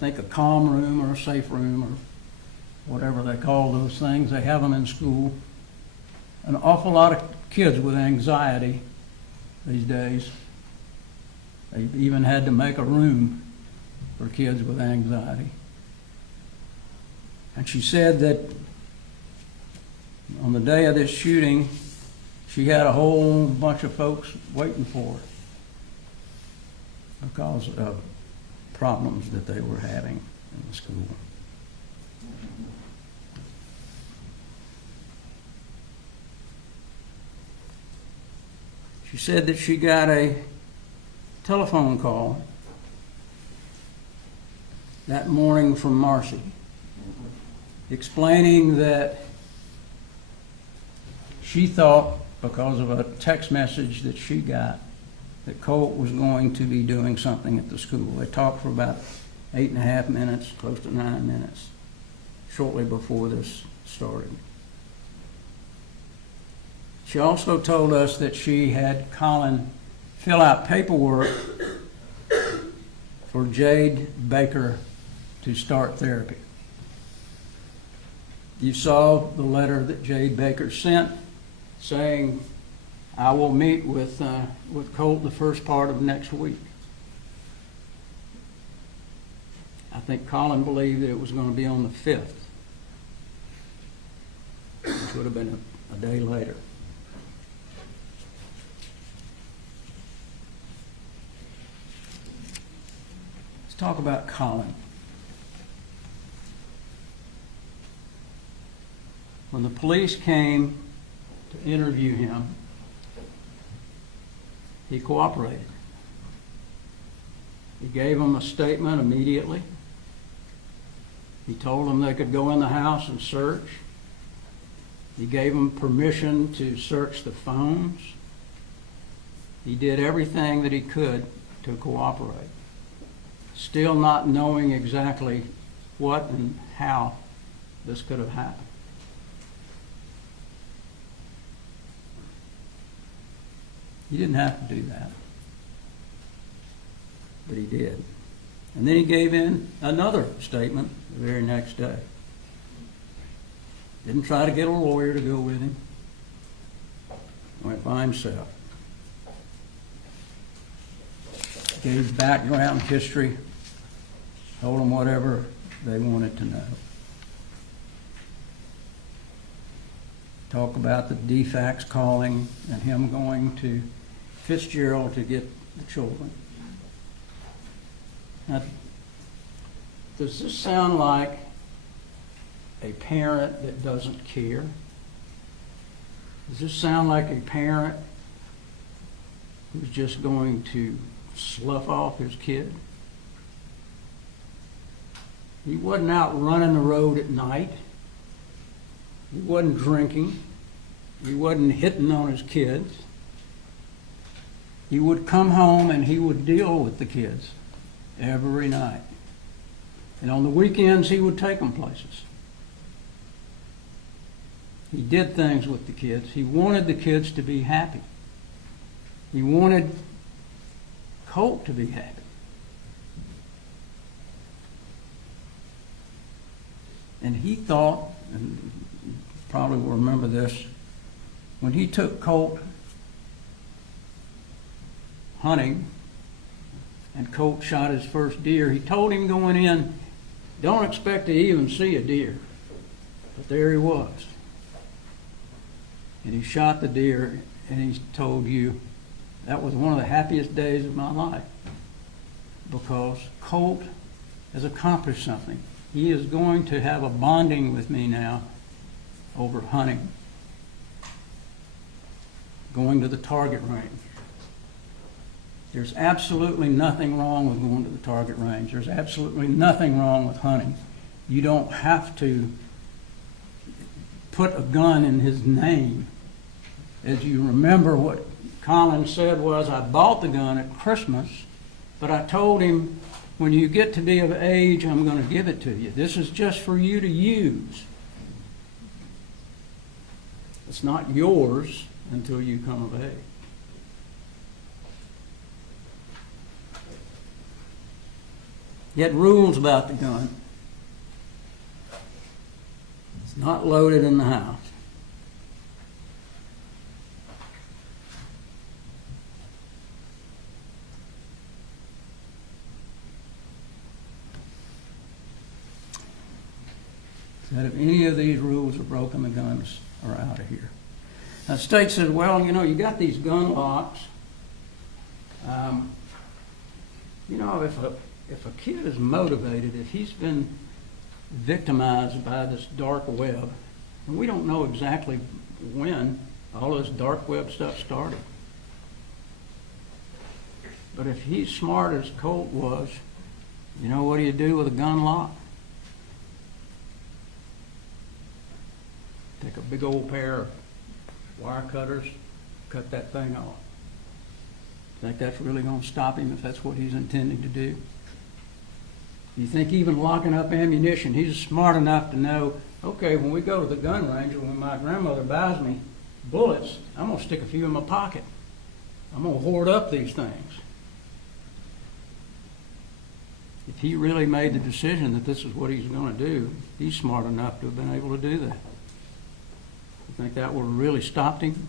think, a calm room or a safe room or whatever they call those things. They have them in school. An awful lot of kids with anxiety these days. They even had to make a room for kids with anxiety. And she said that on the day of this shooting, she had a whole bunch of folks waiting for her because of problems that they were having in the school. She said that she got a telephone call that morning from Marcy, explaining that she thought, because of a text message that she got, that Colt was going to be doing something at the school. They talked for about 8.5 minutes, close to 9 minutes, shortly before this started. She also told us that she had Colin fill out paperwork for Jade Baker to start therapy. You saw the letter that Jade Baker sent saying, I will meet with Colt the first part of next week. I think Colin believed that it was going to be on the 5th, which would have been a day later. Let's talk about Colin. When the police came to interview him, he cooperated. He gave them a statement immediately. He told them they could go in the house and search. He gave them permission to search the phones. He did everything that he could to cooperate, still not knowing exactly what and how this could have happened. He didn't have to do that, but he did. And then he gave in another statement the very next day. Didn't try to get a lawyer to go with him. Went by himself. Gave background history, told them whatever they wanted to know. Talk about the DFACS calling and him going to Fitzgerald to get the children. Now, does this sound like a parent that doesn't care? Does this sound like a parent who's just going to slough off his kid? He wasn't out running the road at night. He wasn't drinking. He wasn't hitting on his kids. He would come home and he would deal with the kids every night. And on the weekends, he would take them places. He did things with the kids. He wanted the kids to be happy. He wanted Colt to be happy. And he thought, and you probably will remember this, when he took Colt hunting and Colt shot his first deer, he told him going in, don't expect to even see a deer. But there he was. And he shot the deer, and he told you, that was one of the happiest days of my life, because Colt has accomplished something. He is going to have a bonding with me now over hunting, going to the target range. There's absolutely nothing wrong with going to the target range. There's absolutely nothing wrong with hunting. You don't have to put a gun in his name. As you remember, what Colin said was, I bought the gun at Christmas, but I told him, when you get to be of age, I'm going to give it to you. This is just for you to use. It's not yours until you come of age. Yet rules about the gun. It's not loaded in the house. That if any of these rules are broken, the guns are out of here. Now, the state says, well, you got these gun locks. If a kid is motivated, if he's been victimized by this dark web, and we don't know exactly when all this dark web stuff started, but if he's smart as Colt was, what do you do with a gun lock? Take a big old pair of wire cutters, cut that thing off. Think that's really going to stop him if that's what he's intending to do? You think even locking up ammunition, he's smart enough to know, okay, when we go to the gun range, or when my grandmother buys me bullets, I'm going to stick a few in my pocket. I'm going to hoard up these things. If he really made the decision that this is what he's going to do, he's smart enough to have been able to do that. You think that would have really stopped him?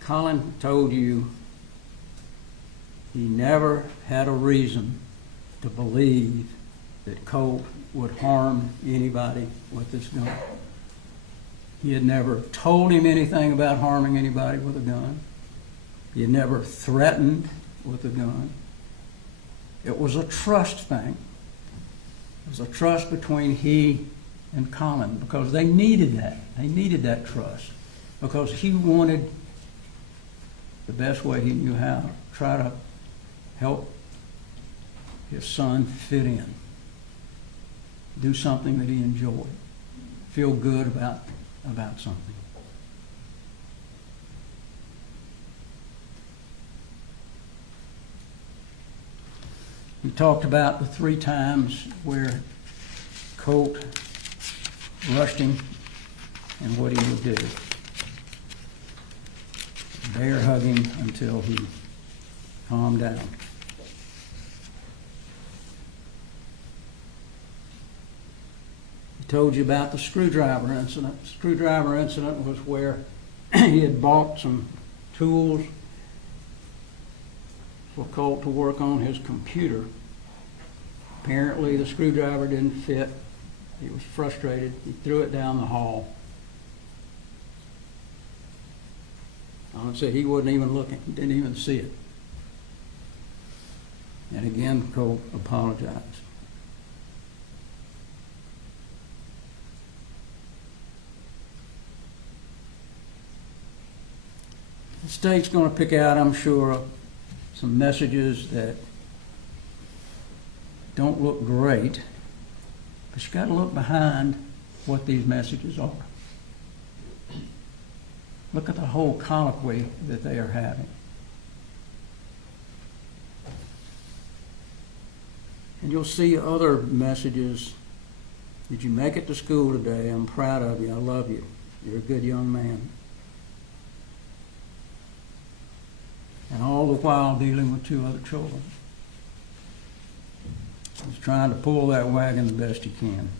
Colin told you he never had a reason to believe that Colt would harm anybody with this gun. He had never told him anything about harming anybody with a gun. He had never threatened with a gun. It was a trust thing. It was a trust between he and Colin, because they needed that. They needed that trust, because he wanted, the best way he knew how, try to help his son fit in, do something that he enjoyed, feel good about something. He talked about the 3 times where Colt rushed him and what he would do. Bear hug him until he calmed down. He told you about the screwdriver incident. The screwdriver incident was where he had bought some tools for Colt to work on his computer. Apparently the screwdriver didn't fit. He was frustrated. He threw it down the hall. I would say he wasn't even looking. He didn't even see it. And again, Colt apologized. The state's going to pick out, I'm sure, some messages that don't look great, but you got to look behind what these messages are. Look at the whole colloquy that they are having. And you'll see other messages. Did you make it to school today? I'm proud of you. I love you. You're a good young man. And all the while dealing with 2 other children. He's trying to pull that wagon the best he can.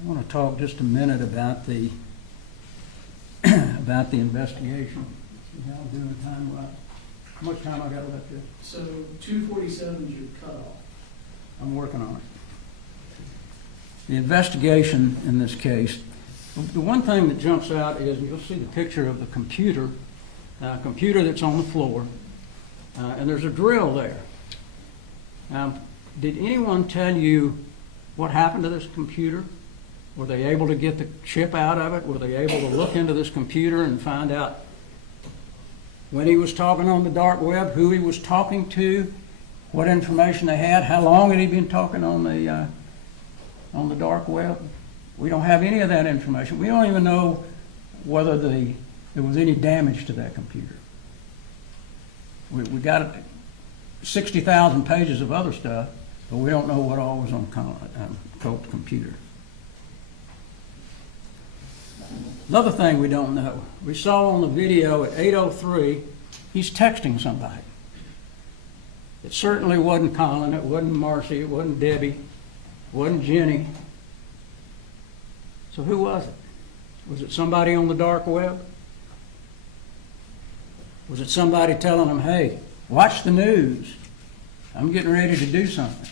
I want to talk just a minute about the about the investigation. See how I'm doing time-wise. How much time I got left here? So 2:47 is your cutoff. I'm working on it. The investigation in this case, the one thing that jumps out is you'll see the picture of the computer that's on the floor, and there's a drill there. Now, did anyone tell you what happened to this computer? Were they able to get the chip out of it? Were they able to look into this computer and find out when he was talking on the dark web, who he was talking to, what information they had, how long had he been talking on the dark web? We don't have any of that information. We don't even know whether there was any damage to that computer. We got 60,000 pages of other stuff, but we don't know what all was on Colt's computer. Another thing we don't know, we saw on the video at 8:03, he's texting somebody. It certainly wasn't Colin, it wasn't Marcy, it wasn't Debbie, it wasn't Jenny. So who was it? Was it somebody on the dark web? Was it somebody telling him, hey, watch the news, I'm getting ready to do something?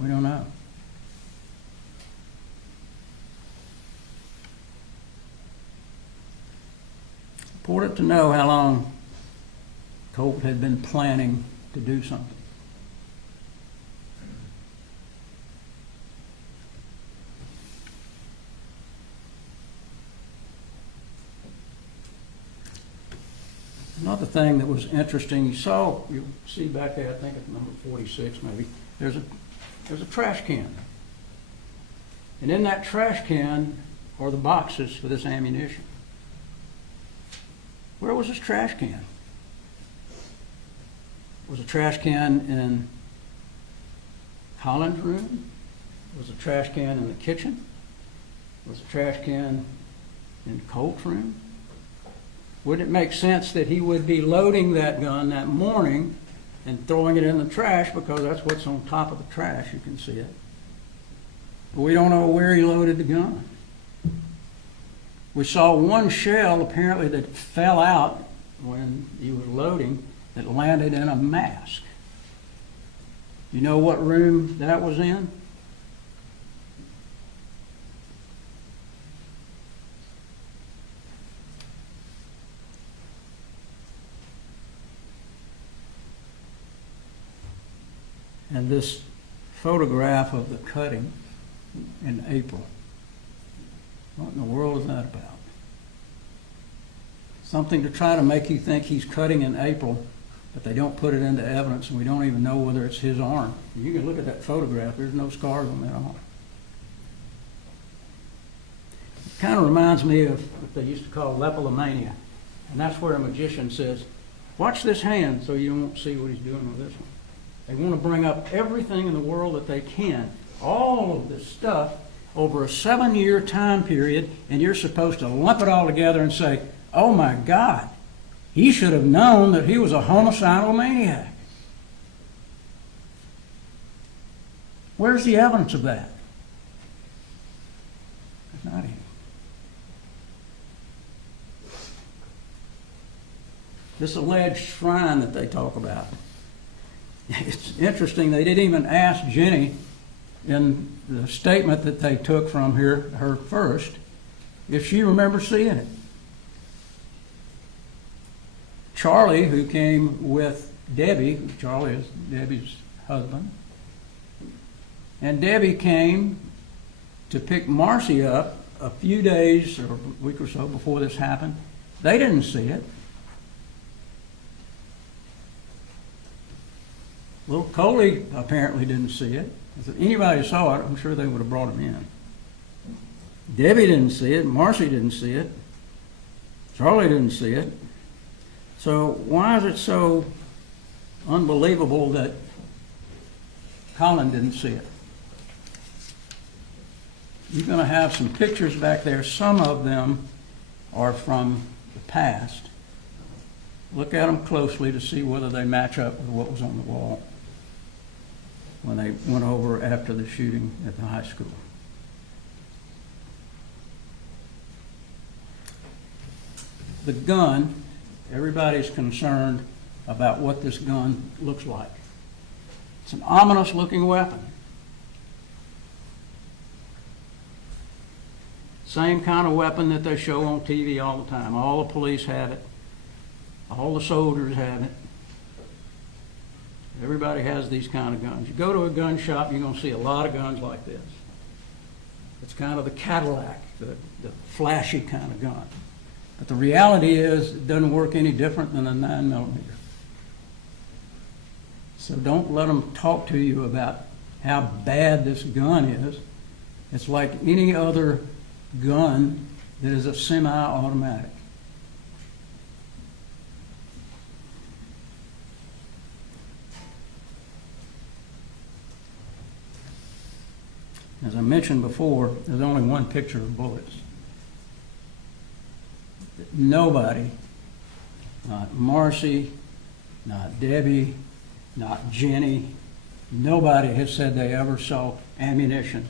We don't know. Important to know how long Colt had been planning to do something. Another thing that was interesting, you'll see back there, I think it's number 46 maybe, there's a trash can. And in that trash can are the boxes for this ammunition. Where was this trash can? Was a trash can in Colin's room? Was a trash can in the kitchen? Was a trash can in Colt's room? Wouldn't it make sense that he would be loading that gun that morning and throwing it in the trash, because that's what's on top of the trash, you can see it. But we don't know where he loaded the gun. We saw one shell apparently that fell out when he was loading that landed in a mask. You know what room that was in? And this photograph of the cutting in April. What in the world is that about? Something to try to make you think he's cutting in April, but they don't put it into evidence, and we don't even know whether it's his arm. You can look at that photograph, there's no scars on that arm. Kind of reminds me of what they used to call lepomania. And that's where a magician says, watch this hand so you won't see what he's doing with this one. They want to bring up everything in the world that they can, all of this stuff over a 7-year time period, and you're supposed to lump it all together and say, oh my God, he should have known that he was a homicidal maniac. Where's the evidence of that? There's not any. This alleged shrine that they talk about. It's interesting, they didn't even ask Jenny in the statement that they took from her first if she remembers seeing it. Charlie, who came with Debbie, Charlie is Debbie's husband, and Debbie came to pick Marcy up a few days or a week or so before this happened. They didn't see it. Little Coley apparently didn't see it. If anybody saw it, I'm sure they would have brought him in. Debbie didn't see it. Marcy didn't see it. Charlie didn't see it. So why is it so unbelievable that Colin didn't see it? You're going to have some pictures back there. Some of them are from the past. Look at them closely to see whether they match up with what was on the wall when they went over after the shooting at the high school. The gun, everybody's concerned about what this gun looks like. It's an ominous looking weapon. Same kind of weapon that they show on TV all the time. All the police have it. All the soldiers have it. Everybody has these kind of guns. You go to a gun shop, you're going to see a lot of guns like this. It's kind of the Cadillac, the flashy kind of gun. But the reality is it doesn't work any different than a 9mm. So don't let them talk to you about how bad this gun is. It's like any other gun that is a semi-automatic. As I mentioned before, there's only one picture of bullets. Nobody, not Marcy, not Debbie, not Jenny, nobody has said they ever saw ammunition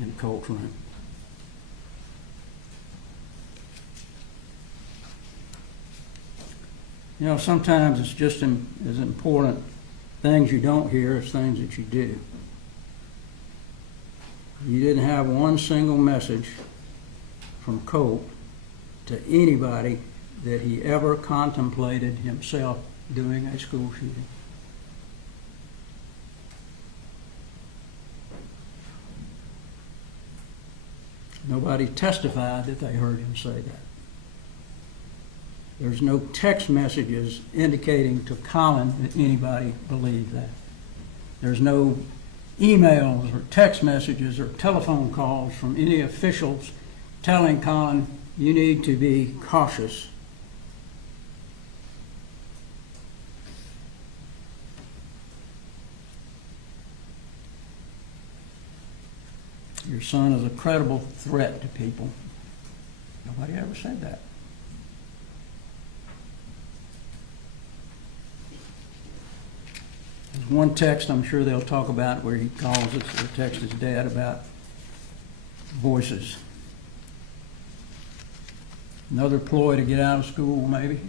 in Colt's room. You know, sometimes it's just as important things you don't hear as things that you do. You didn't have one single message from Colt to anybody that he ever contemplated himself doing a school shooting. Nobody testified that they heard him say that. There's no text messages indicating to Colin that anybody believed that. There's no emails or text messages or telephone calls from any officials telling Colin, you need to be cautious. Your son is a credible threat to people. Nobody ever said that. There's one text I'm sure they'll talk about where he calls us or texts his dad about voices. Another ploy to get out of school, maybe. It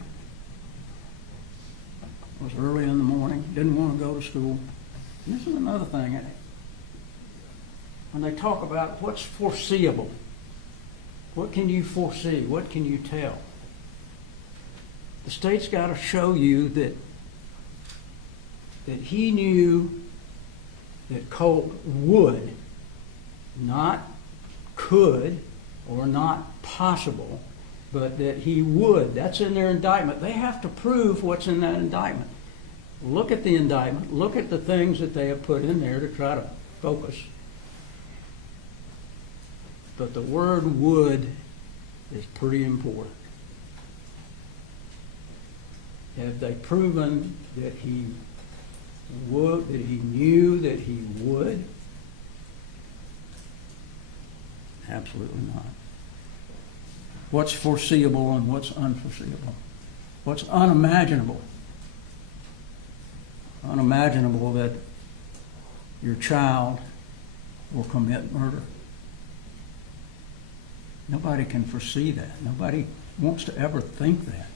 was early in the morning, didn't want to go to school. And this is another thing. When they talk about what's foreseeable, what can you foresee? What can you tell? The state's got to show you that he knew that Colt would, not could or not possible, but that he would. That's in their indictment. They have to prove what's in that indictment. Look at the indictment. Look at the things that they have put in there to try to focus. but the word would is pretty important. Have they proven that he would, that he knew that he would? Absolutely not. What's foreseeable and what's unforeseeable? What's unimaginable? Unimaginable that your child will commit murder. Nobody can foresee that. Nobody wants to ever think that.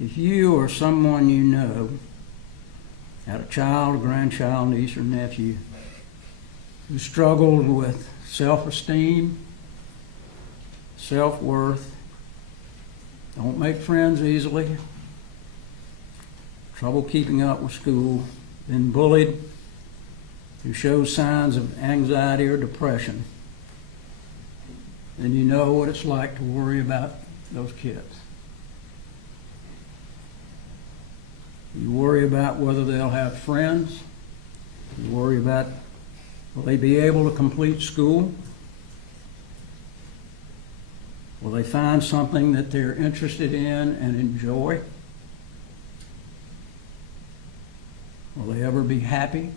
If you or someone you know had a child, a grandchild, niece, or nephew who struggled with self-esteem, self-worth, don't make friends easily, trouble keeping up with school, been bullied, who shows signs of anxiety or depression, then you know what it's like to worry about those kids. You worry about whether they'll have friends. You worry about, will they be able to complete school? Will they find something that they're interested in and enjoy? Will they ever be happy?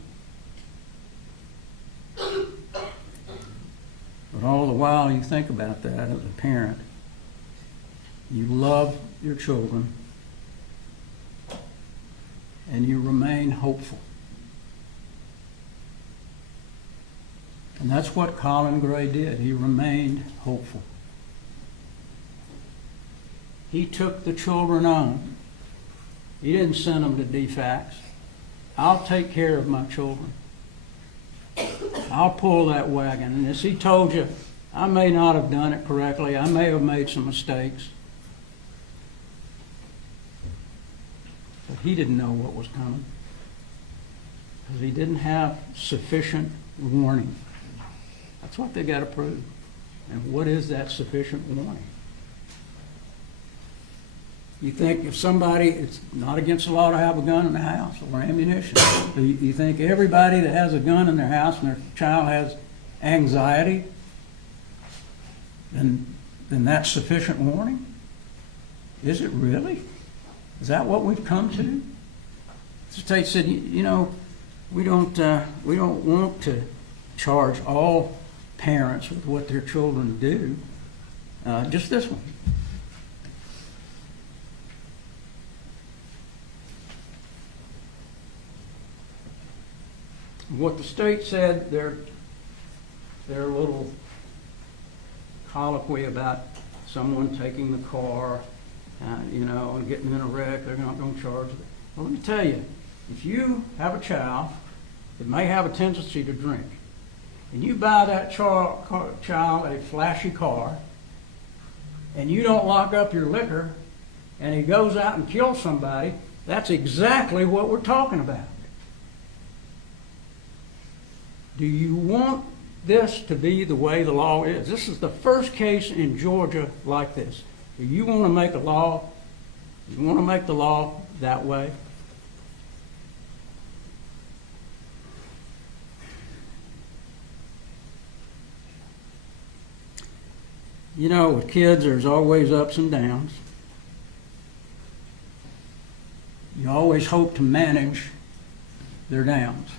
But all the while you think about that as a parent, you love your children and you remain hopeful. And that's what Colin Gray did. He remained hopeful. He took the children on. He didn't send them to DFACS. I'll take care of my children. I'll pull that wagon. And as he told you, I may not have done it correctly. I may have made some mistakes. But he didn't know what was coming, because he didn't have sufficient warning. That's what they got to prove. And what is that sufficient warning? You think if somebody, it's not against the law to have a gun in the house or ammunition. You think everybody that has a gun in their house and their child has anxiety, then that's sufficient warning? Is it really? Is that what we've come to? The state said, you know, we don't want to charge all parents with what their children do. Just this one. What the state said, their little colloquy about someone taking the car, and getting in a wreck, they're not going to charge them. Well, let me tell you, if you have a child that may have a tendency to drink, and you buy that child a flashy car, and you don't lock up your liquor, and he goes out and kills somebody, that's exactly what we're talking about. Do you want this to be the way the law is? This is the first case in Georgia like this. Do you want to make a law? You want to make the law that way? You know, with kids, there's always ups and downs. You always hope to manage their downs.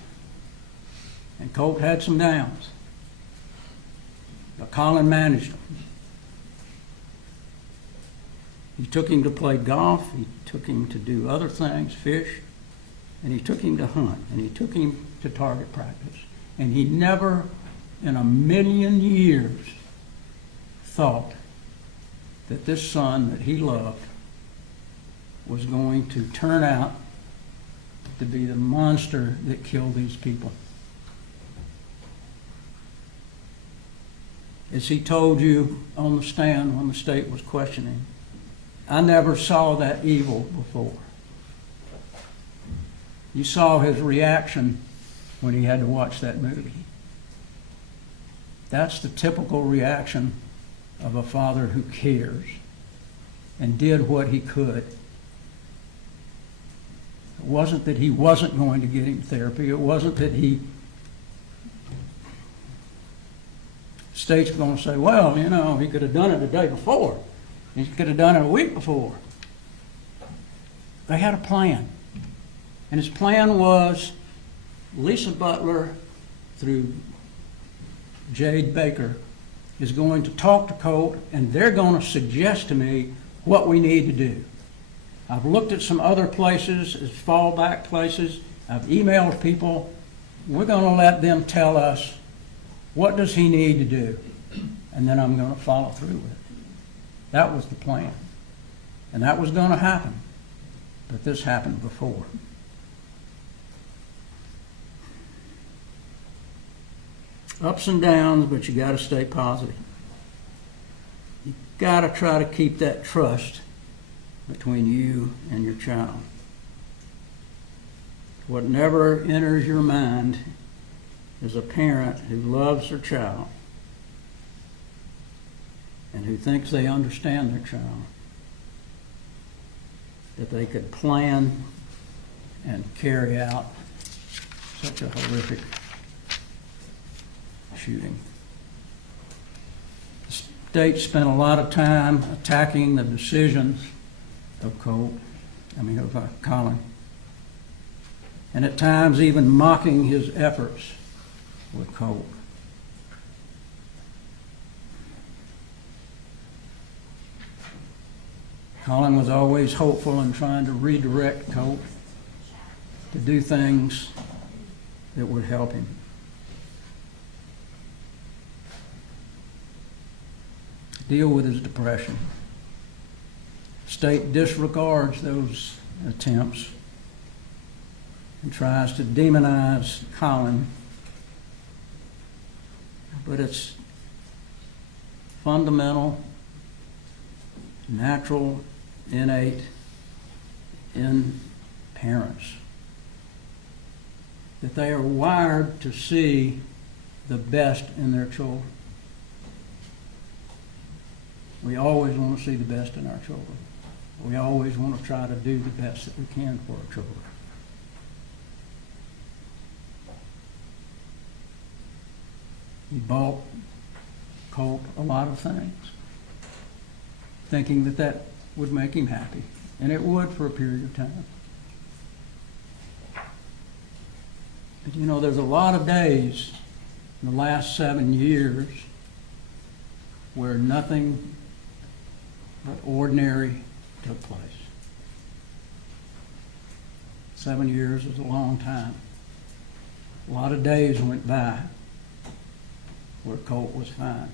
And Colt had some downs, but Colin managed them. He took him to play golf, he took him to do other things, fish, and he took him to hunt, and he took him to target practice. And he never in a million years thought that this son that he loved was going to turn out to be the monster that killed these people. As he told you on the stand when the state was questioning, I never saw that evil before. You saw his reaction when he had to watch that movie. That's the typical reaction of a father who cares and did what he could. It wasn't that he wasn't going to get him therapy. It wasn't that he The state's going to say, well, you know, he could have done it the day before. He could have done it a week before. They had a plan. And his plan was Lisa Butler, through Jade Baker, is going to talk to Colt, and they're going to suggest to me what we need to do. I've looked at some other places as fallback places. I've emailed people. We're going to let them tell us, what does he need to do? And then I'm going to follow through with it. That was the plan. And that was going to happen. But this happened before. Ups and downs, but you got to stay positive. You got to try to keep that trust between you and your child. What never enters your mind as a parent who loves their child and who thinks they understand their child, that they could plan and carry out such a horrific shooting. The state spent a lot of time attacking the decisions of Colin, and at times even mocking his efforts with Colt. Colin was always hopeful in trying to redirect Colt to do things that would help him. Deal with his depression. State disregards those attempts and tries to demonize Colin, but it's fundamental, natural, innate in parents that they are wired to see the best in their children. We always want to see the best in our children. We always want to try to do the best that we can for our children. He bought Colt a lot of things, thinking that that would make him happy, and it would for a period of time. But you know, there's a lot of days in the last 7 years where nothing but ordinary took place. 7 years is a long time. A lot of days went by where Colt was fine.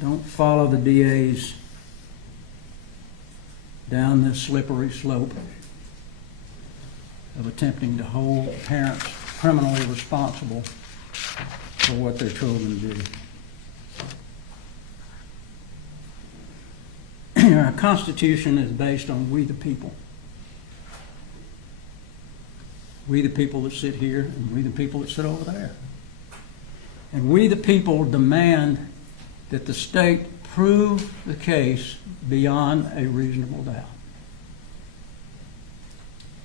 Don't follow the DAs down this slippery slope of attempting to hold parents criminally responsible for what their children do. Our Constitution is based on we the people. We the people that sit here and we the people that sit over there. And we the people demand that the state prove the case beyond a reasonable doubt.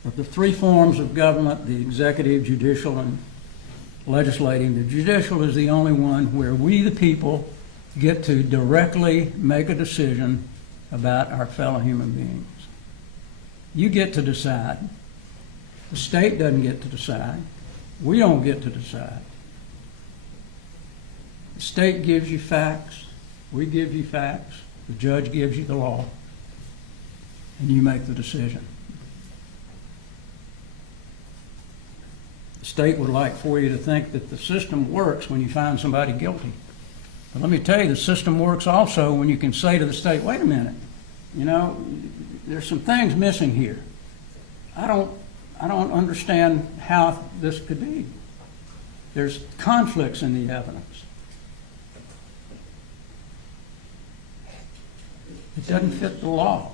Of the three forms of government, the executive, judicial, and legislating, the judicial is the only one where we the people get to directly make a decision about our fellow human beings. You get to decide. The state doesn't get to decide. We don't get to decide. The state gives you facts. We give you facts. The judge gives you the law. And you make the decision. The state would like for you to think that the system works when you find somebody guilty. But let me tell you, the system works also when you can say to the state, wait a minute, you know, there's some things missing here. I don't understand how this could be. There's conflicts in the evidence. It doesn't fit the law.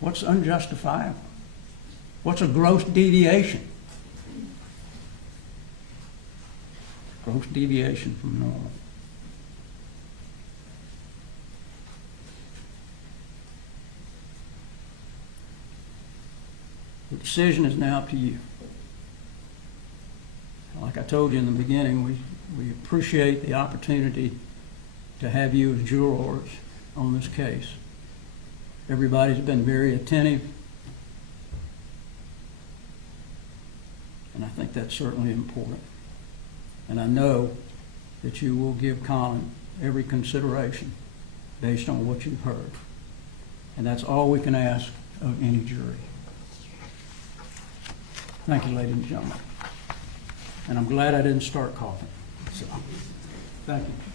What's unjustifiable? What's a gross deviation? Gross deviation from normal. The decision is now up to you. like I told you in the beginning, we appreciate the opportunity to have you as jurors on this case. Everybody's been very attentive, and I think that's certainly important. And I know that you will give Colin every consideration based on what you've heard. And that's all we can ask of any jury. Thank you, ladies and gentlemen. And I'm glad I didn't start coughing. So, thank you.